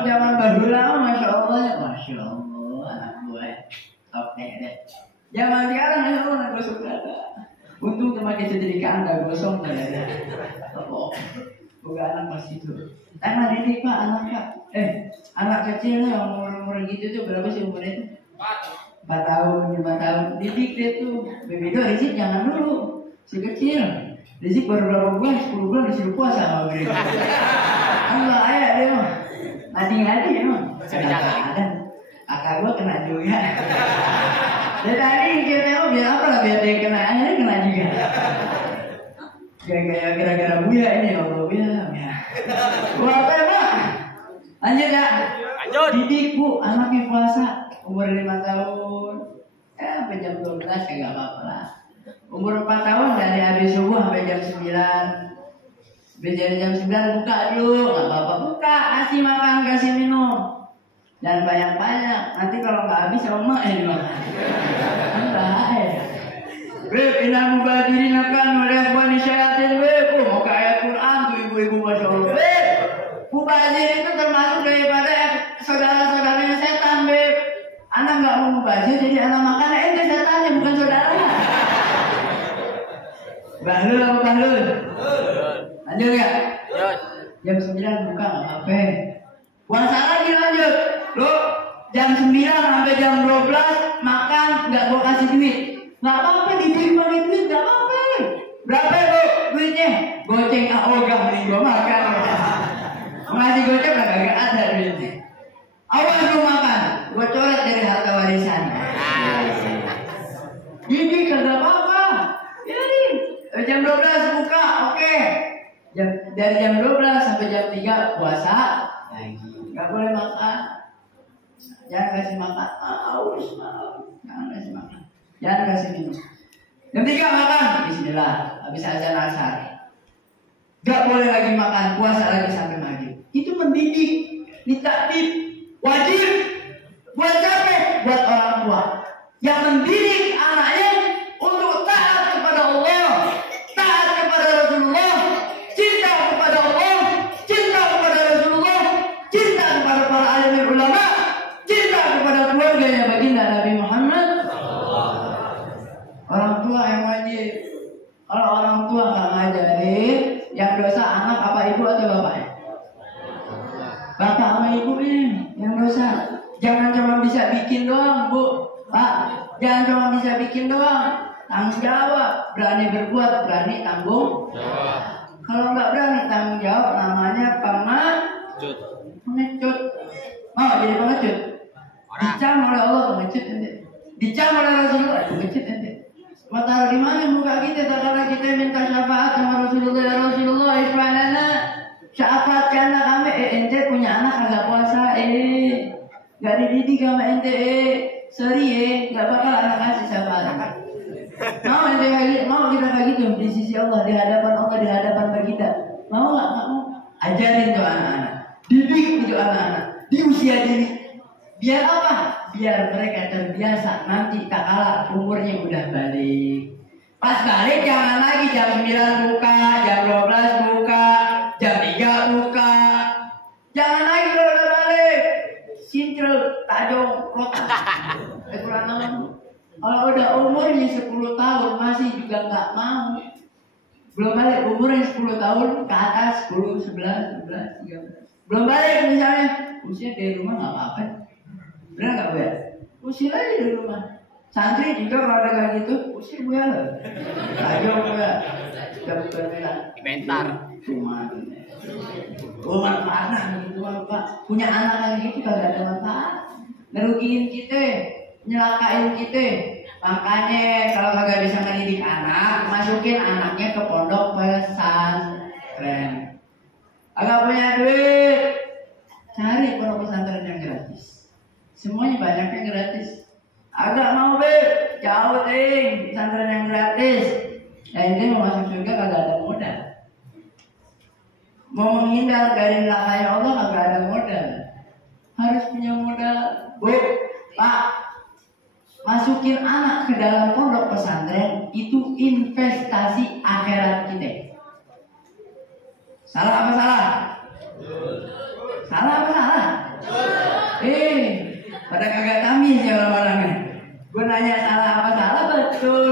zaman bahula, masya Allah, anak gue, oke deh. Zaman sekarang ya Allah, gosok dada. Untung cuma kesetrikaan dah gosong dada. Oh, bukan anak masih itu. Emang didik pak anak pak. Anak kecilnya umur gitu tuh berapa sih umurnya itu? 4 tahun, 5 tahun. Didik dia tuh. Baby do Rizik jangan dulu. Si kecil. Rizik baru berapa bulan? 10 bulan disuruh puasa sama mereka. Allah ayah dia mah. Ngadi emang. Ada. Akak gua kena juga. Dari tadi kita biar apa lah biar dia kena. Akhirnya kena juga. Gara-gara buya ini Allah ya. Gua apa ya pak? Lanjut ya. Lanjut. Didik bu, anaknya puasa umur 5 tahun. Sampai jam 12 kagak apa-apa lah. Umur 4 tahun dari habis subuh sampai jam 9. Sampai jam 9 buka dulu, nggak apa-apa buka, kasih makan, kasih minum. Dan banyak-banyak. Nanti kalau nggak habis sama emak yang dimakan. Kan bahaya. Beb, inal mubadirin akan oleh ikhwani syayatin beb. Mau ke ayat Quran tuh ibu-ibu masya Allah. Beb, mubazir itu termasuk daripada saudara-saudaranya setan beb. Anak nggak mau mubazir jadi anak makan ente setannya bukan saudaranya. Bahlul apa bahlul? Lanjut ya? Jam 9 buka nggak apa-apa. Puasa lagi lanjut. Lo jam 9 sampai jam 12 makan nggak gua kasih duit. Nggak apa-apa diberi pakai duit nggak apa-apa. Berapa lo duitnya? Goceng ogah nih gua makan. Ngasih goceng nggak ada duitnya. Awas lu makan, gua coret dari harta warisan. Ini kagak apa-apa. Jadi jam 12 buka, oke. Dari jam 12 sampai jam 3 puasa lagi. Nggak boleh makan. Jangan kasih makan. Aus. Jangan kasih makan. Jangan kasih minum. Jam 3 makan. Bismillah. Habis azan asar. Nggak boleh lagi makan. Puasa lagi sampai maghrib. Itu mendidik. Ditakdib. Wajib. Buat siapa? Buat orang tua. Yang mendidik anaknya untuk taat kepada Allah. Taat kepada Rasulullah. Cinta kepada Allah. Cinta kepada Rasulullah. Cinta kepada para alim ulama. Cinta kepada keluarganya baginda Nabi Muhammad. Orang tua yang wajib. Kalau orang tua nggak ngajarin, yang dosa anak apa ibu atau bapaknya? Bapak sama ibunya yang dosa. Jangan cuma bisa bikin doang, Bu. Pak, jangan cuma bisa bikin doang. Tanggung jawab. Berani berbuat, berani tanggung jawab. Kalau nggak berani tanggung jawab, namanya pengecut. Mau jadi pengecut? Dicam oleh Allah pengecut nanti. Dicam oleh Rasulullah pengecut nanti. Mau taruh di mana muka kita? Tak kala kita minta syafaat sama Rasulullah. Ya Rasulullah, isfa'lana. Syafaatkanlah kami. Ente punya anak agak puasa. nggak dididik sama ente, sorry nggak bakal anak kasih syafaat. Mau ente kayak gitu, mau kita kayak gitu di sisi Allah, di hadapan Allah, di hadapan baginda. Mau nggak? Nggak mau. Ajarin tuh anak-anak, didik itu anak-anak di usia dini. Biar apa? Biar mereka terbiasa nanti tak kalah umurnya udah balik. Pas balik jangan lagi jam 9 buka, jam 12 buka, jam 3 buka. Jangan lagi kalau udah balik. Sintrel, tajong, rotan. Kalau udah umurnya 10 tahun masih juga nggak mau. Belum balik umurnya 10 tahun ke atas, 10, 11, 12, 13. Belum balik misalnya, usia di rumah nggak apa-apa. Benar nggak Bu ya? Usir aja di rumah. Santri juga kalau ada kayak gitu, usir Bu ya. Ayo Bu ya. Sudah berbeda. Bentar. Manfaatnya gitu Pak. Punya anak lagi itu kagak ada manfaat. Ngerugiin kita, nyelakain kita. Makanya kalau kagak bisa mendidik anak, masukin anaknya ke pondok pesantren. Agak punya duit, cari pondok pesantren yang gratis. Semuanya banyaknya gratis. Agak mau jauh pesantren yang gratis. Nah ini mau masuk surga kagak ada modal. Mau menghindar dari lakanya Allah kagak ada modal. Harus punya modal. Bu, Pak, masukin anak ke dalam pondok pesantren itu investasi akhirat kita. Salah apa salah? Salah apa salah? Pada kagak tamis ya orang-orangnya. Gue nanya salah apa salah, betul.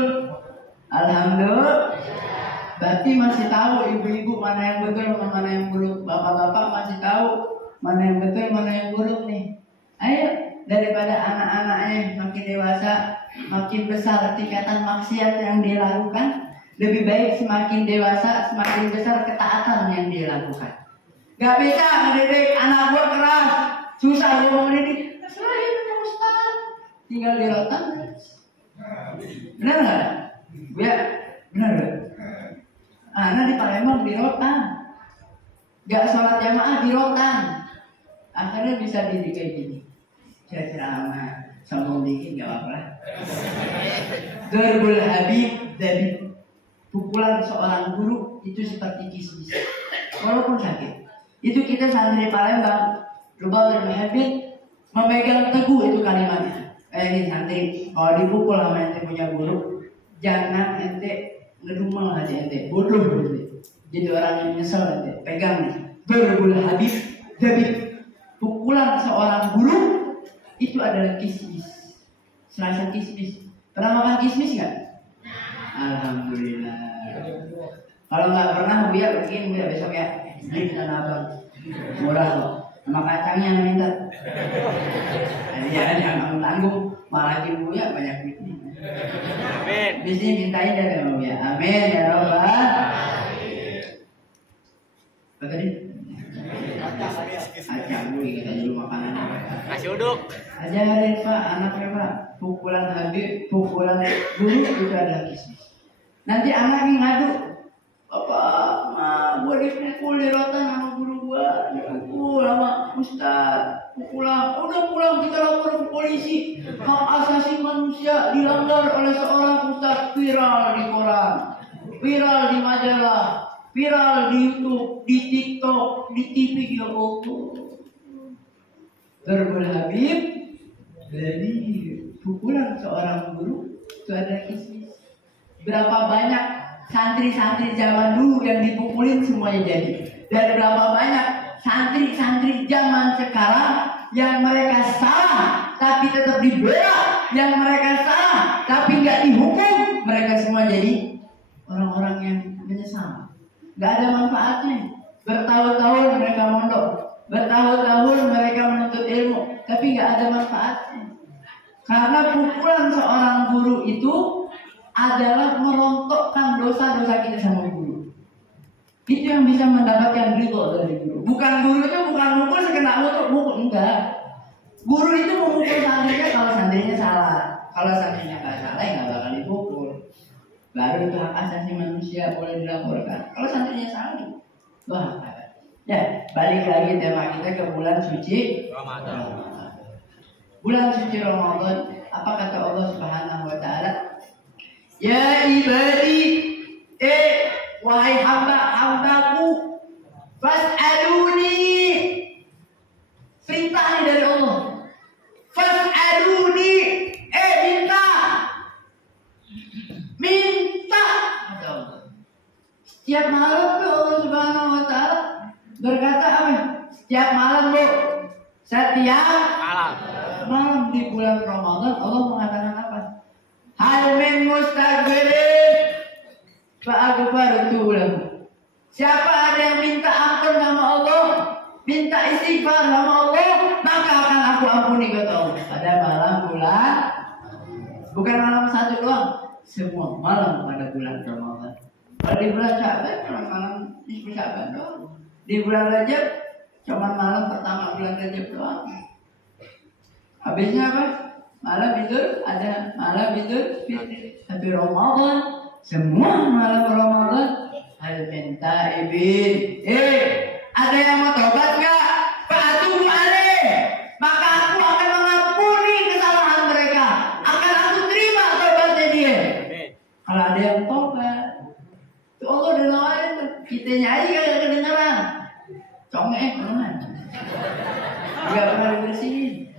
Alhamdulillah. Berarti masih tahu ibu-ibu mana yang betul, mana yang buruk. Bapak-bapak masih tahu mana yang betul, mana yang buruk nih. Ayo, daripada anak-anaknya makin dewasa, makin besar tingkatan maksiat yang dia lakukan, lebih baik semakin dewasa, semakin besar ketaatan yang dia lakukan. Gak bisa mendidik anak gue keras, susah gue mendidik. Selain Ustaz, tinggal di rotan. Benar nggak? Ya, benar nggak? Anak di Palembang di rotan, gak sholat jamaah di rotan. Akhirnya bisa didik kayak gini. Ceramah, sombong dikit gak apa-apa. Darbul Habib dari pukulan seorang guru itu seperti kismis, walaupun sakit. Itu kita santri Palembang, Darbul Habib memegang teguh itu kalimatnya. Ini santri, kalau dipukul sama ente punya guru, jangan ente ngedumel aja ente, bodoh ente. Jadi orang yang nyesel ente, pegang nih. Darbul Habib dari pukulan seorang guru itu adalah kismis. Serasa kismis. Pernah makan kismis nggak? Alhamdulillah. Kalau nggak pernah biar bikin biar besok ya. Beli sana abang. Murah kok. Sama kacangnya minta. Jangan tanggung. Malah ibu ya banyak duitnya. Amin. Bisnis mintain ya mau ya. Amin ya Rabbal. Apa tadi? Acang dulu kita dulu makanan. Nasi uduk. Ajarin Pak, anaknya Pak, pukulan Habib, pukulan guru itu adalah kismis. Nanti anaknya ngadu, Bapak, gue dipukul di rotan sama guru gue, dipukul sama Ustaz, pukulan, udah pulang kita lapor ke polisi, hak asasi manusia dilanggar oleh seorang Ustaz, viral di koran, viral di majalah, viral di YouTube, di TikTok, di TV dia Darbul Habib dari pukulan seorang guru itu ada kismis. Berapa banyak santri-santri zaman dulu yang dipukulin semuanya jadi. Dan berapa banyak santri-santri zaman sekarang yang mereka salah tapi tetap dibela, yang mereka salah tapi nggak dihukum, mereka semua jadi orang-orang yang menyesal. Nggak ada manfaatnya. Bertahun-tahun mereka mondok, bertahun-tahun mereka menuntut ilmu, tapi nggak ada manfaatnya. Karena pukulan seorang guru itu adalah merontokkan dosa-dosa kita sama guru. Itu yang bisa mendapatkan ridho dari guru. Bukan guru itu bukan mukul sekena mukul, enggak. Guru itu memukul santrinya kalau santrinya salah. Kalau santrinya nggak salah, ya nggak bakal dipukul. Baru itu hak asasi manusia boleh dilaporkan. Kalau santrinya salah, wah. Ya, balik lagi tema kita ke bulan suci Ramadan. bulan suci Ramadan, apa kata Allah Subhanahu wa taala? Ya ibadi, wahai hamba-hambaku, fas'aluni. Perintah ini dari Allah. Fas'aluni, minta. Minta kata Allah. Setiap malam tuh Allah Subhanahu wa taala berkata apa? Setiap malam, Bu. Setiap malam di bulan Ramadan Allah mengatakan apa? Hal min mustaghfirin fa aghfartu lahu. Siapa ada yang minta ampun sama Allah, minta istighfar sama Allah, maka akan aku ampuni kata Allah. Pada malam bulan, bukan malam satu doang, semua malam pada bulan Ramadan. Pada di bulan Sya'ban cuma malam nisfu Sya'ban doang. Di bulan Rajab cuma malam pertama bulan Rajab doang. Habisnya apa? Malam Idul ada malam Idul Fitri. Tapi Ramadan, semua malam Ramadan hal minta ibin. Ada yang mau tobat nggak? Fa'atubu alaih. Maka aku akan mengampuni kesalahan mereka. Akan aku terima tobatnya dia. Kalau ada yang tobat, itu Allah udah nawarin tuh. Kitanya aja kagak kedengeran. Congek teman. Nggak pernah dibersihin.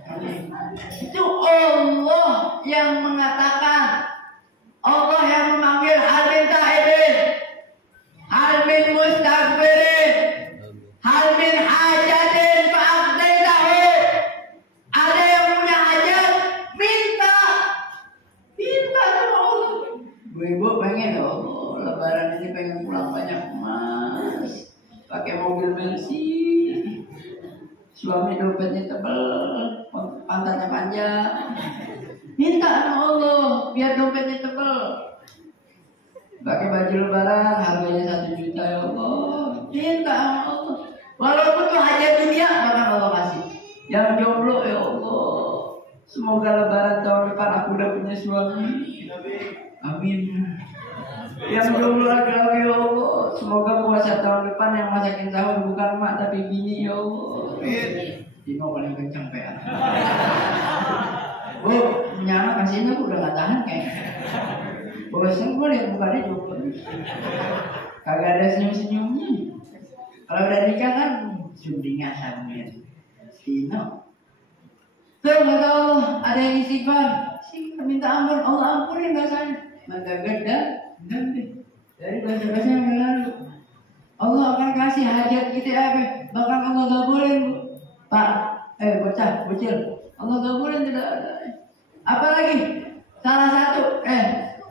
Itu Allah yang mengatakan, Allah yang memanggil hal minta ibin, hal min mustaghfirin, hal min hajatin fa'aqdaitahu. Ada yang punya hajat, minta sama Allah. Ibu pengen ya Allah, lebaran ini pengen pulang banyak emas, pakai mobil bensin, suami dompetnya tebal, pantatnya panjang. Minta sama Allah biar dompetnya tebal. Pakai baju lebaran harganya 1 juta ya Allah. Minta sama Allah. Walaupun itu hajat dunia bahkan Allah kasih. Yang jomblo ya Allah, semoga lebaran tahun depan aku udah punya suami. Amin. Yang jomblo lagi-lagi ya Allah, semoga puasa tahun depan yang masakin sahur bukan emak tapi bini ya Allah. Dino paling kencang PA. Bu, punya anak kasihnya aku udah gak tahan kayaknya. Bosan gue liat mukanya jomblo. Kagak ada senyum-senyumnya. Kalau udah nikah kan sundingnya sambil Dino. Tuh kata Allah, ada yang istighfar, minta ampun, Allah ampunin dosanya. Maka geda dari bahasa-bahasa yang lalu. Allah akan kasih hajat kita apa? Bahkan Allah gak boleh, Pak, bocil, Allah gak boleh tidak ada. Apalagi salah satu,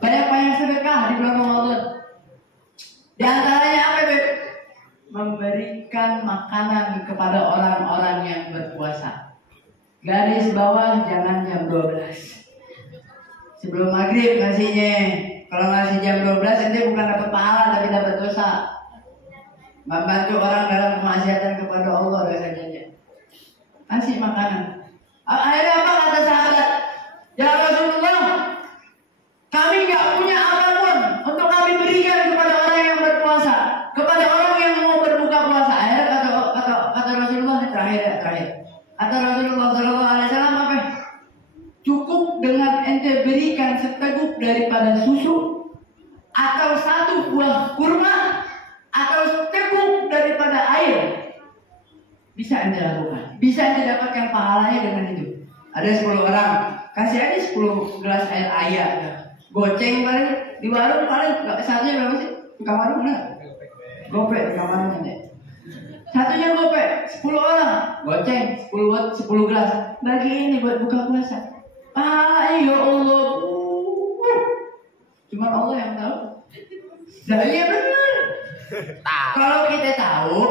banyak-banyak sedekah di bulan Ramadan. Di antaranya apa, Beb? Memberikan makanan kepada orang-orang yang berpuasa. Garis bawah jangan jam 12. Sebelum maghrib ngasihnya. Kalau ngasih jam 12 nanti bukan dapat pahala tapi dapat dosa. Membantu orang dalam kemaksiatan kepada Allah dosanya. Kasih makanan. Akhirnya apa kata sahabat? Ya Rasulullah, kami nggak punya apapun untuk kami berikan kepada orang yang berpuasa, kepada orang yang mau berbuka puasa. Akhirnya kata Rasulullah terakhir. Kata Rasulullah SAW apa? Cukup dengan ente berikan seteguk daripada susu, atau 1 buah kurma, atau seteguk daripada air. Bisa ente lakukan. Bisa ente dapatkan pahalanya dengan itu. Ada 10 orang, kasih aja 10 gelas air ayam. Goceng paling di warung paling satunya berapa sih? Tukang warung mana? Gopek tukang warung nanti. Satunya gopek, 10 orang, goceng 10 gelas. Bagi ini buat buka puasa. Ya Allah. Cuma Allah yang tahu. Nah iya benar. Kalau kita tahu,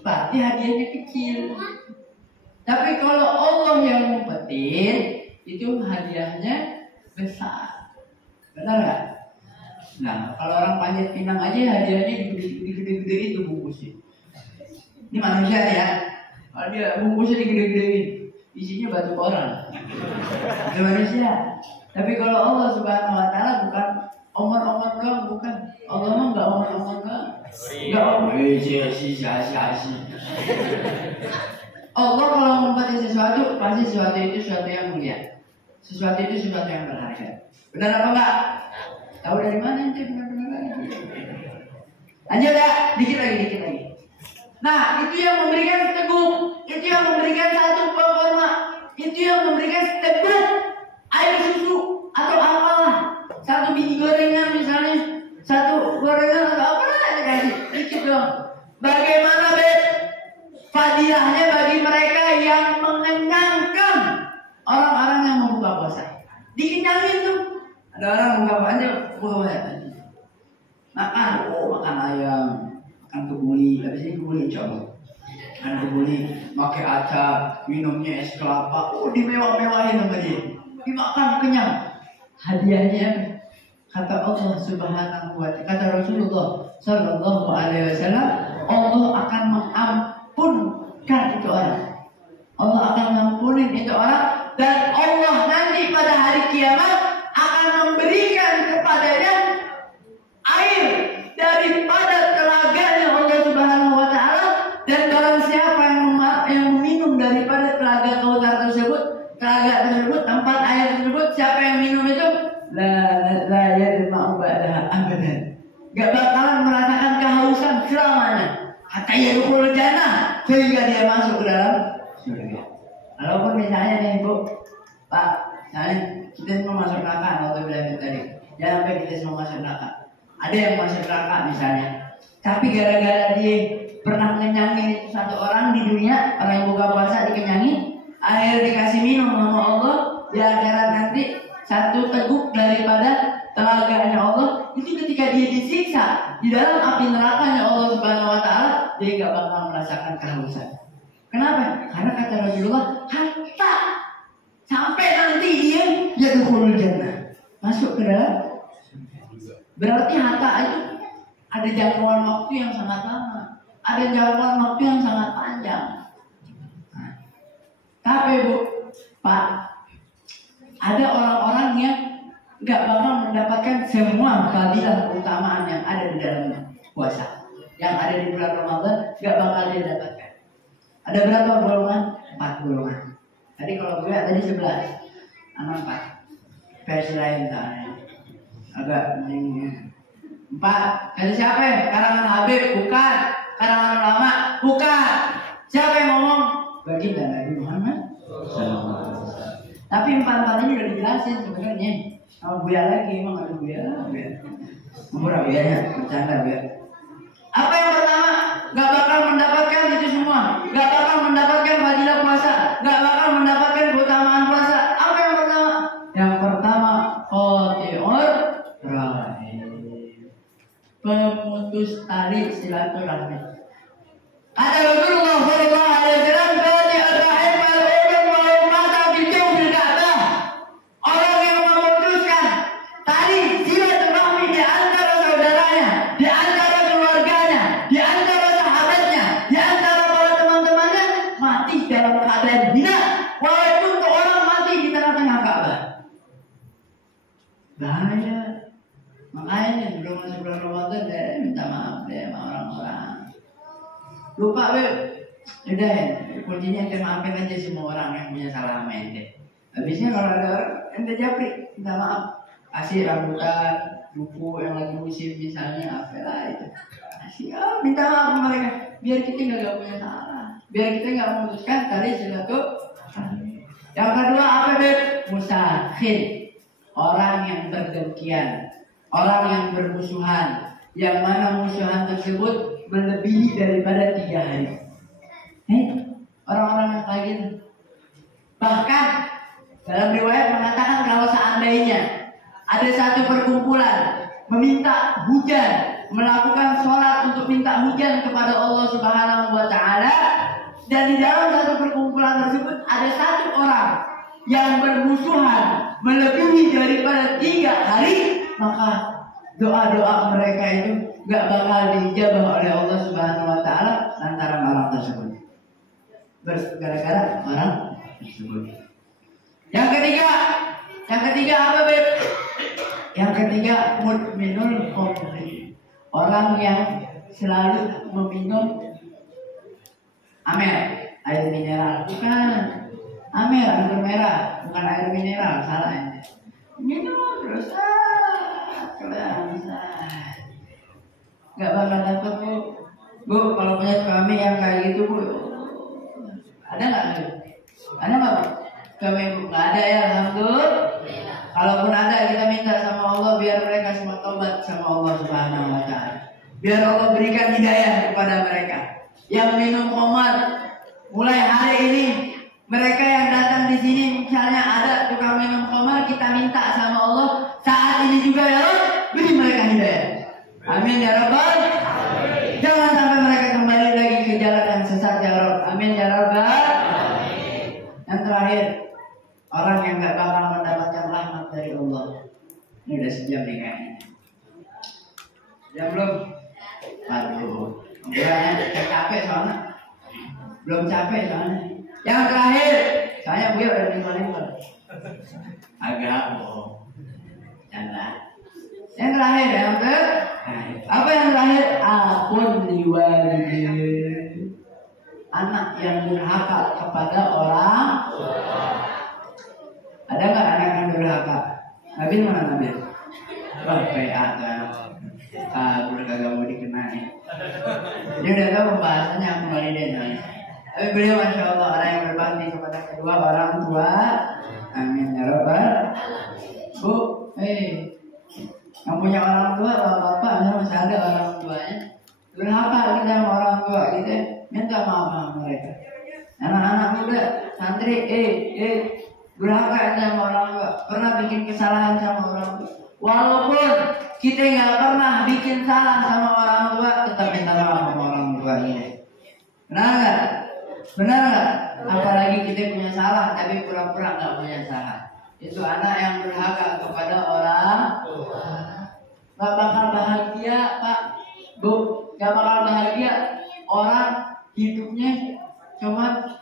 berarti hadiahnya kecil. Tapi kalau Allah yang ngumpetin, itu hadiahnya besar. Benar nggak? Nah, kalau orang Panjat Pinang aja hadiahnya gede-gede itu bungkusnya. Ini manusia ya. Kalau dia bungkusnya digede-gedein, isinya batu koran. Itu manusia. Tapi kalau Allah Subhanahu Wa Taala bukan omong-omong doang, bukan. Allah mah nggak omong-omong doang. Nggak omong. Si. Allah kalau ngumpetin sesuatu pasti sesuatu itu sesuatu yang mulia. Sesuatu itu sesuatu yang berharga. Benar apa enggak? Tahu dari mana ente benar-benar lagi? Lanjut ya, dikit lagi. Nah, itu yang memberikan teguk, itu yang memberikan satu buah kurma, itu yang memberikan seteguk air susu atau apalah, satu biji gorengan misalnya, satu gorengan atau apa lah dikasih, dikit dong. Bagaimana fadilahnya bagi mereka yang mengenyangkan orang-orang yang membuka puasa? Dikenyangin tuh. Ada orang buka puasa, makan ayam, makan kebuli, habis ini kebuli coba. Makan kebuli, pakai acar, minumnya es kelapa, dimewah-mewahin sama dia. Dimakan kenyang. Hadiahnya kata Allah Subhanahu wa ta'ala, kata Rasulullah sallallahu alaihi wasallam, Allah akan mengampunkan itu orang. Allah akan mengampunin itu orang, dan Allah nanti pada hari kiamat akan memberikan kepadanya air daripada telaganya Allah Subhanahu wa ta'ala, dan barang siapa yang minum daripada telaga Kautsar tersebut, tempat air tersebut, siapa yang minum itu la yadma'u ba'daha abadan, gak bakalan merasakan kehausan selamanya, hatta yadkhulul jannah, sehingga dia masuk ke dalam surga. Walaupun misalnya nih Bu, Pak, misalnya kita semua masuk neraka, waktu bilang tadi, jangan sampai kita semua masuk neraka. Ada yang masuk neraka misalnya, tapi gara-gara dia pernah kenyangin itu satu orang di dunia, orang yang buka puasa dikenyangin, akhirnya dikasih minum sama Allah, di akhirat nanti satu teguk daripada telaganya Allah, itu ketika dia disiksa di dalam api nerakanya Allah Subhanahu wa ta'ala, dia gak bakal merasakan kehausan. Kenapa? Karena kata Rasulullah, hatta sampai nanti dia yadkhulul jannah, masuk ke dalam. Berarti hatta itu ada jangkauan waktu yang sangat lama, ada jangkauan waktu yang sangat panjang. Tapi Bu, Pak, ada orang-orang yang gak bakal mendapatkan semua fadilah keutamaan yang ada di dalam puasa, yang ada di bulan Ramadan, gak bakal dia dapatkan. Ada berapa golongan? 4 golongan. Tadi kalau gue tadi 11, sama 4. Versi lain soalnya agak ini 4. Dari siapa ya? Karangan Habib? Bukan. Karangan ulama? Bukan. Siapa yang ngomong? Baginda Nabi Muhammad. Tapi 4 ini udah dijelasin sebenarnya. Sama Buya lagi, emang ada Buya. Murah Buyanya, bercanda Buya. Apa yang pertama? Gak bakal mendapatkan itu semua. Gak bakal mendapatkan fadilah puasa. Gak bakal mendapatkan keutamaan puasa. Apa yang pertama? Yang pertama, qati'ur rahim, pemutus tali silaturahmi. Kata Rasulullah sallallahu alaihi wasallam, qati'ur rahim al-ulum wa mata fi jawfil Ka'bah. Orang yang memutuskan tali silaturahmi di antara saudaranya, di antara keluarganya, di antara sahabatnya, di antara para teman-temannya, mati dalam keadaan hina, walaupun orang mati di tengah-tengah Ka'bah. Bahaya. Makanya belum masuk bulan Ramadan deh, minta maaf deh sama orang-orang. Lupa Beb, udah ya, kuncinya ente maafin aja semua orang yang punya salah sama ente. Habisnya kalau ada orang ente japri, minta maaf, kasih rambutan, buku yang lagi musim misalnya, apalah itu. Kasih, minta maaf sama mereka, biar kita nggak punya salah, biar kita nggak memutuskan tali silaturahmi. Yang kedua apa Beb? Musakhir, orang yang berdengkian, orang yang bermusuhan, yang mana musuhan tersebut melebihi daripada 3 hari. Orang-orang yang kayak gitu. Bahkan dalam riwayat mengatakan kalau seandainya ada satu perkumpulan meminta hujan, melakukan sholat untuk minta hujan kepada Allah Subhanahu wa ta'ala, dan di dalam satu perkumpulan tersebut ada satu orang yang bermusuhan melebihi daripada 3 hari, maka doa-doa mereka itu gak bakal dijabah oleh Allah Subhanahu wa ta'ala lantaran orang tersebut, gara-gara orang tersebut. Yang ketiga apa Beb? Yang ketiga mudminul khamri, orang yang selalu meminum amel, air mineral. Bukan, Amir, anggur merah, bukan air mineral, salah ini. Minum terus, kelam, nggak bakal dapat bu. Bu, kalau punya suami yang kayak gitu bu, ada nggak bu? Ada nggak bu? Suami bu nggak ada ya, alhamdulillah. Kalaupun ada, kita minta sama Allah biar mereka semua tobat sama Allah Subhanahu Wa Taala. Biar Allah berikan hidayah kepada mereka yang minum khamar. Mulai hari ini, mereka yang datang di sini, misalnya ada tukang minum khamar, kita minta sama Allah saat ini juga ya Allah, beri mereka hidayah. Amin ya Rabbal. Jangan sampai mereka kembali lagi ke jalan yang sesat ya Rabb. Amin ya Rabbal. Yang terakhir, orang yang gak bakal mendapatkan rahmat dari Allah. Ini udah sejam nih kayaknya. Jam belum? Aduh, enggak capek soalnya. Belum capek soalnya. Yang terakhir, saya Buya udah lempar-lempar. Agak bohong. Canda. Yang terakhir, yang terakhir. Apa yang terakhir? Akun liwalidin. Anak yang durhaka kepada orang. Ada nggak anak yang durhaka? Nabil mana Nabil? Wah, PA tuh. Udah kagak mau dikenai. Dia udah tahu pembahasannya aku walidin. Tapi beliau masya Allah orang yang berbakti kepada kedua orang tua. Amin ya Rabbal. Bu, yang punya orang tua, bapak masih ada orang tuanya. Durhaka kita sama orang tua kita, minta maaf sama mereka. Anak-anak muda, santri, durhaka kita sama orang tua, pernah bikin kesalahan sama orang tua. Walaupun kita nggak pernah bikin salah sama orang tua, tetap minta maaf sama orang tua ini. Benar nggak? Benar nggak? Apalagi kita punya salah, tapi pura-pura nggak punya salah. Itu anak yang durhaka kepada orang. Gak bakal bahagia Pak, Bu, gak bakal bahagia. Orang hidupnya cuma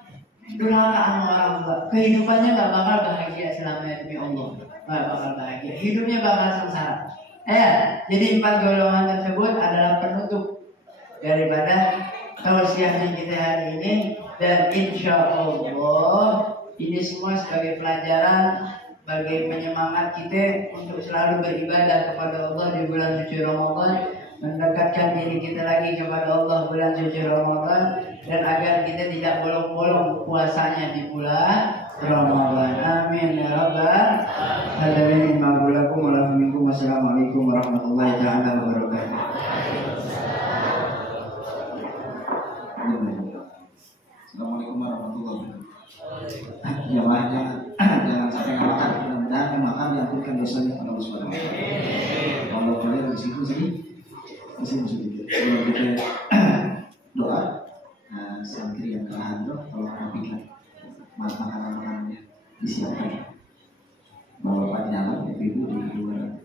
durhaka sama orang tua. Kehidupannya gak bakal bahagia selama demi Allah. Gak bakal bahagia, hidupnya bakal sengsara. Jadi 4 golongan tersebut adalah penutup daripada tausiahnya kita hari ini. Dan insya Allah ini semua sebagai pelajaran, bagi penyemangat kita untuk selalu beribadah kepada Allah di bulan suci Ramadan, mendekatkan diri kita lagi kepada Allah bulan suci Ramadan, dan agar kita tidak bolong-bolong puasanya di bulan Ramadan. Amin ya Rabbal alamin. Wassalamualaikum warahmatullahi wabarakatuh. Assalamualaikum warahmatullahi wabarakatuh. Jamaahnya jangan sampai makan, mudah-mudahan makan diampunkan dosanya kepada Allah Subhanahu wa taala. Kalau boleh di situ masih sedikit. Sebelum kita doa, santri yang telah hadir kalau rapikan makanan-makanannya disiapkan. Bapak di dalam, ibu di luar.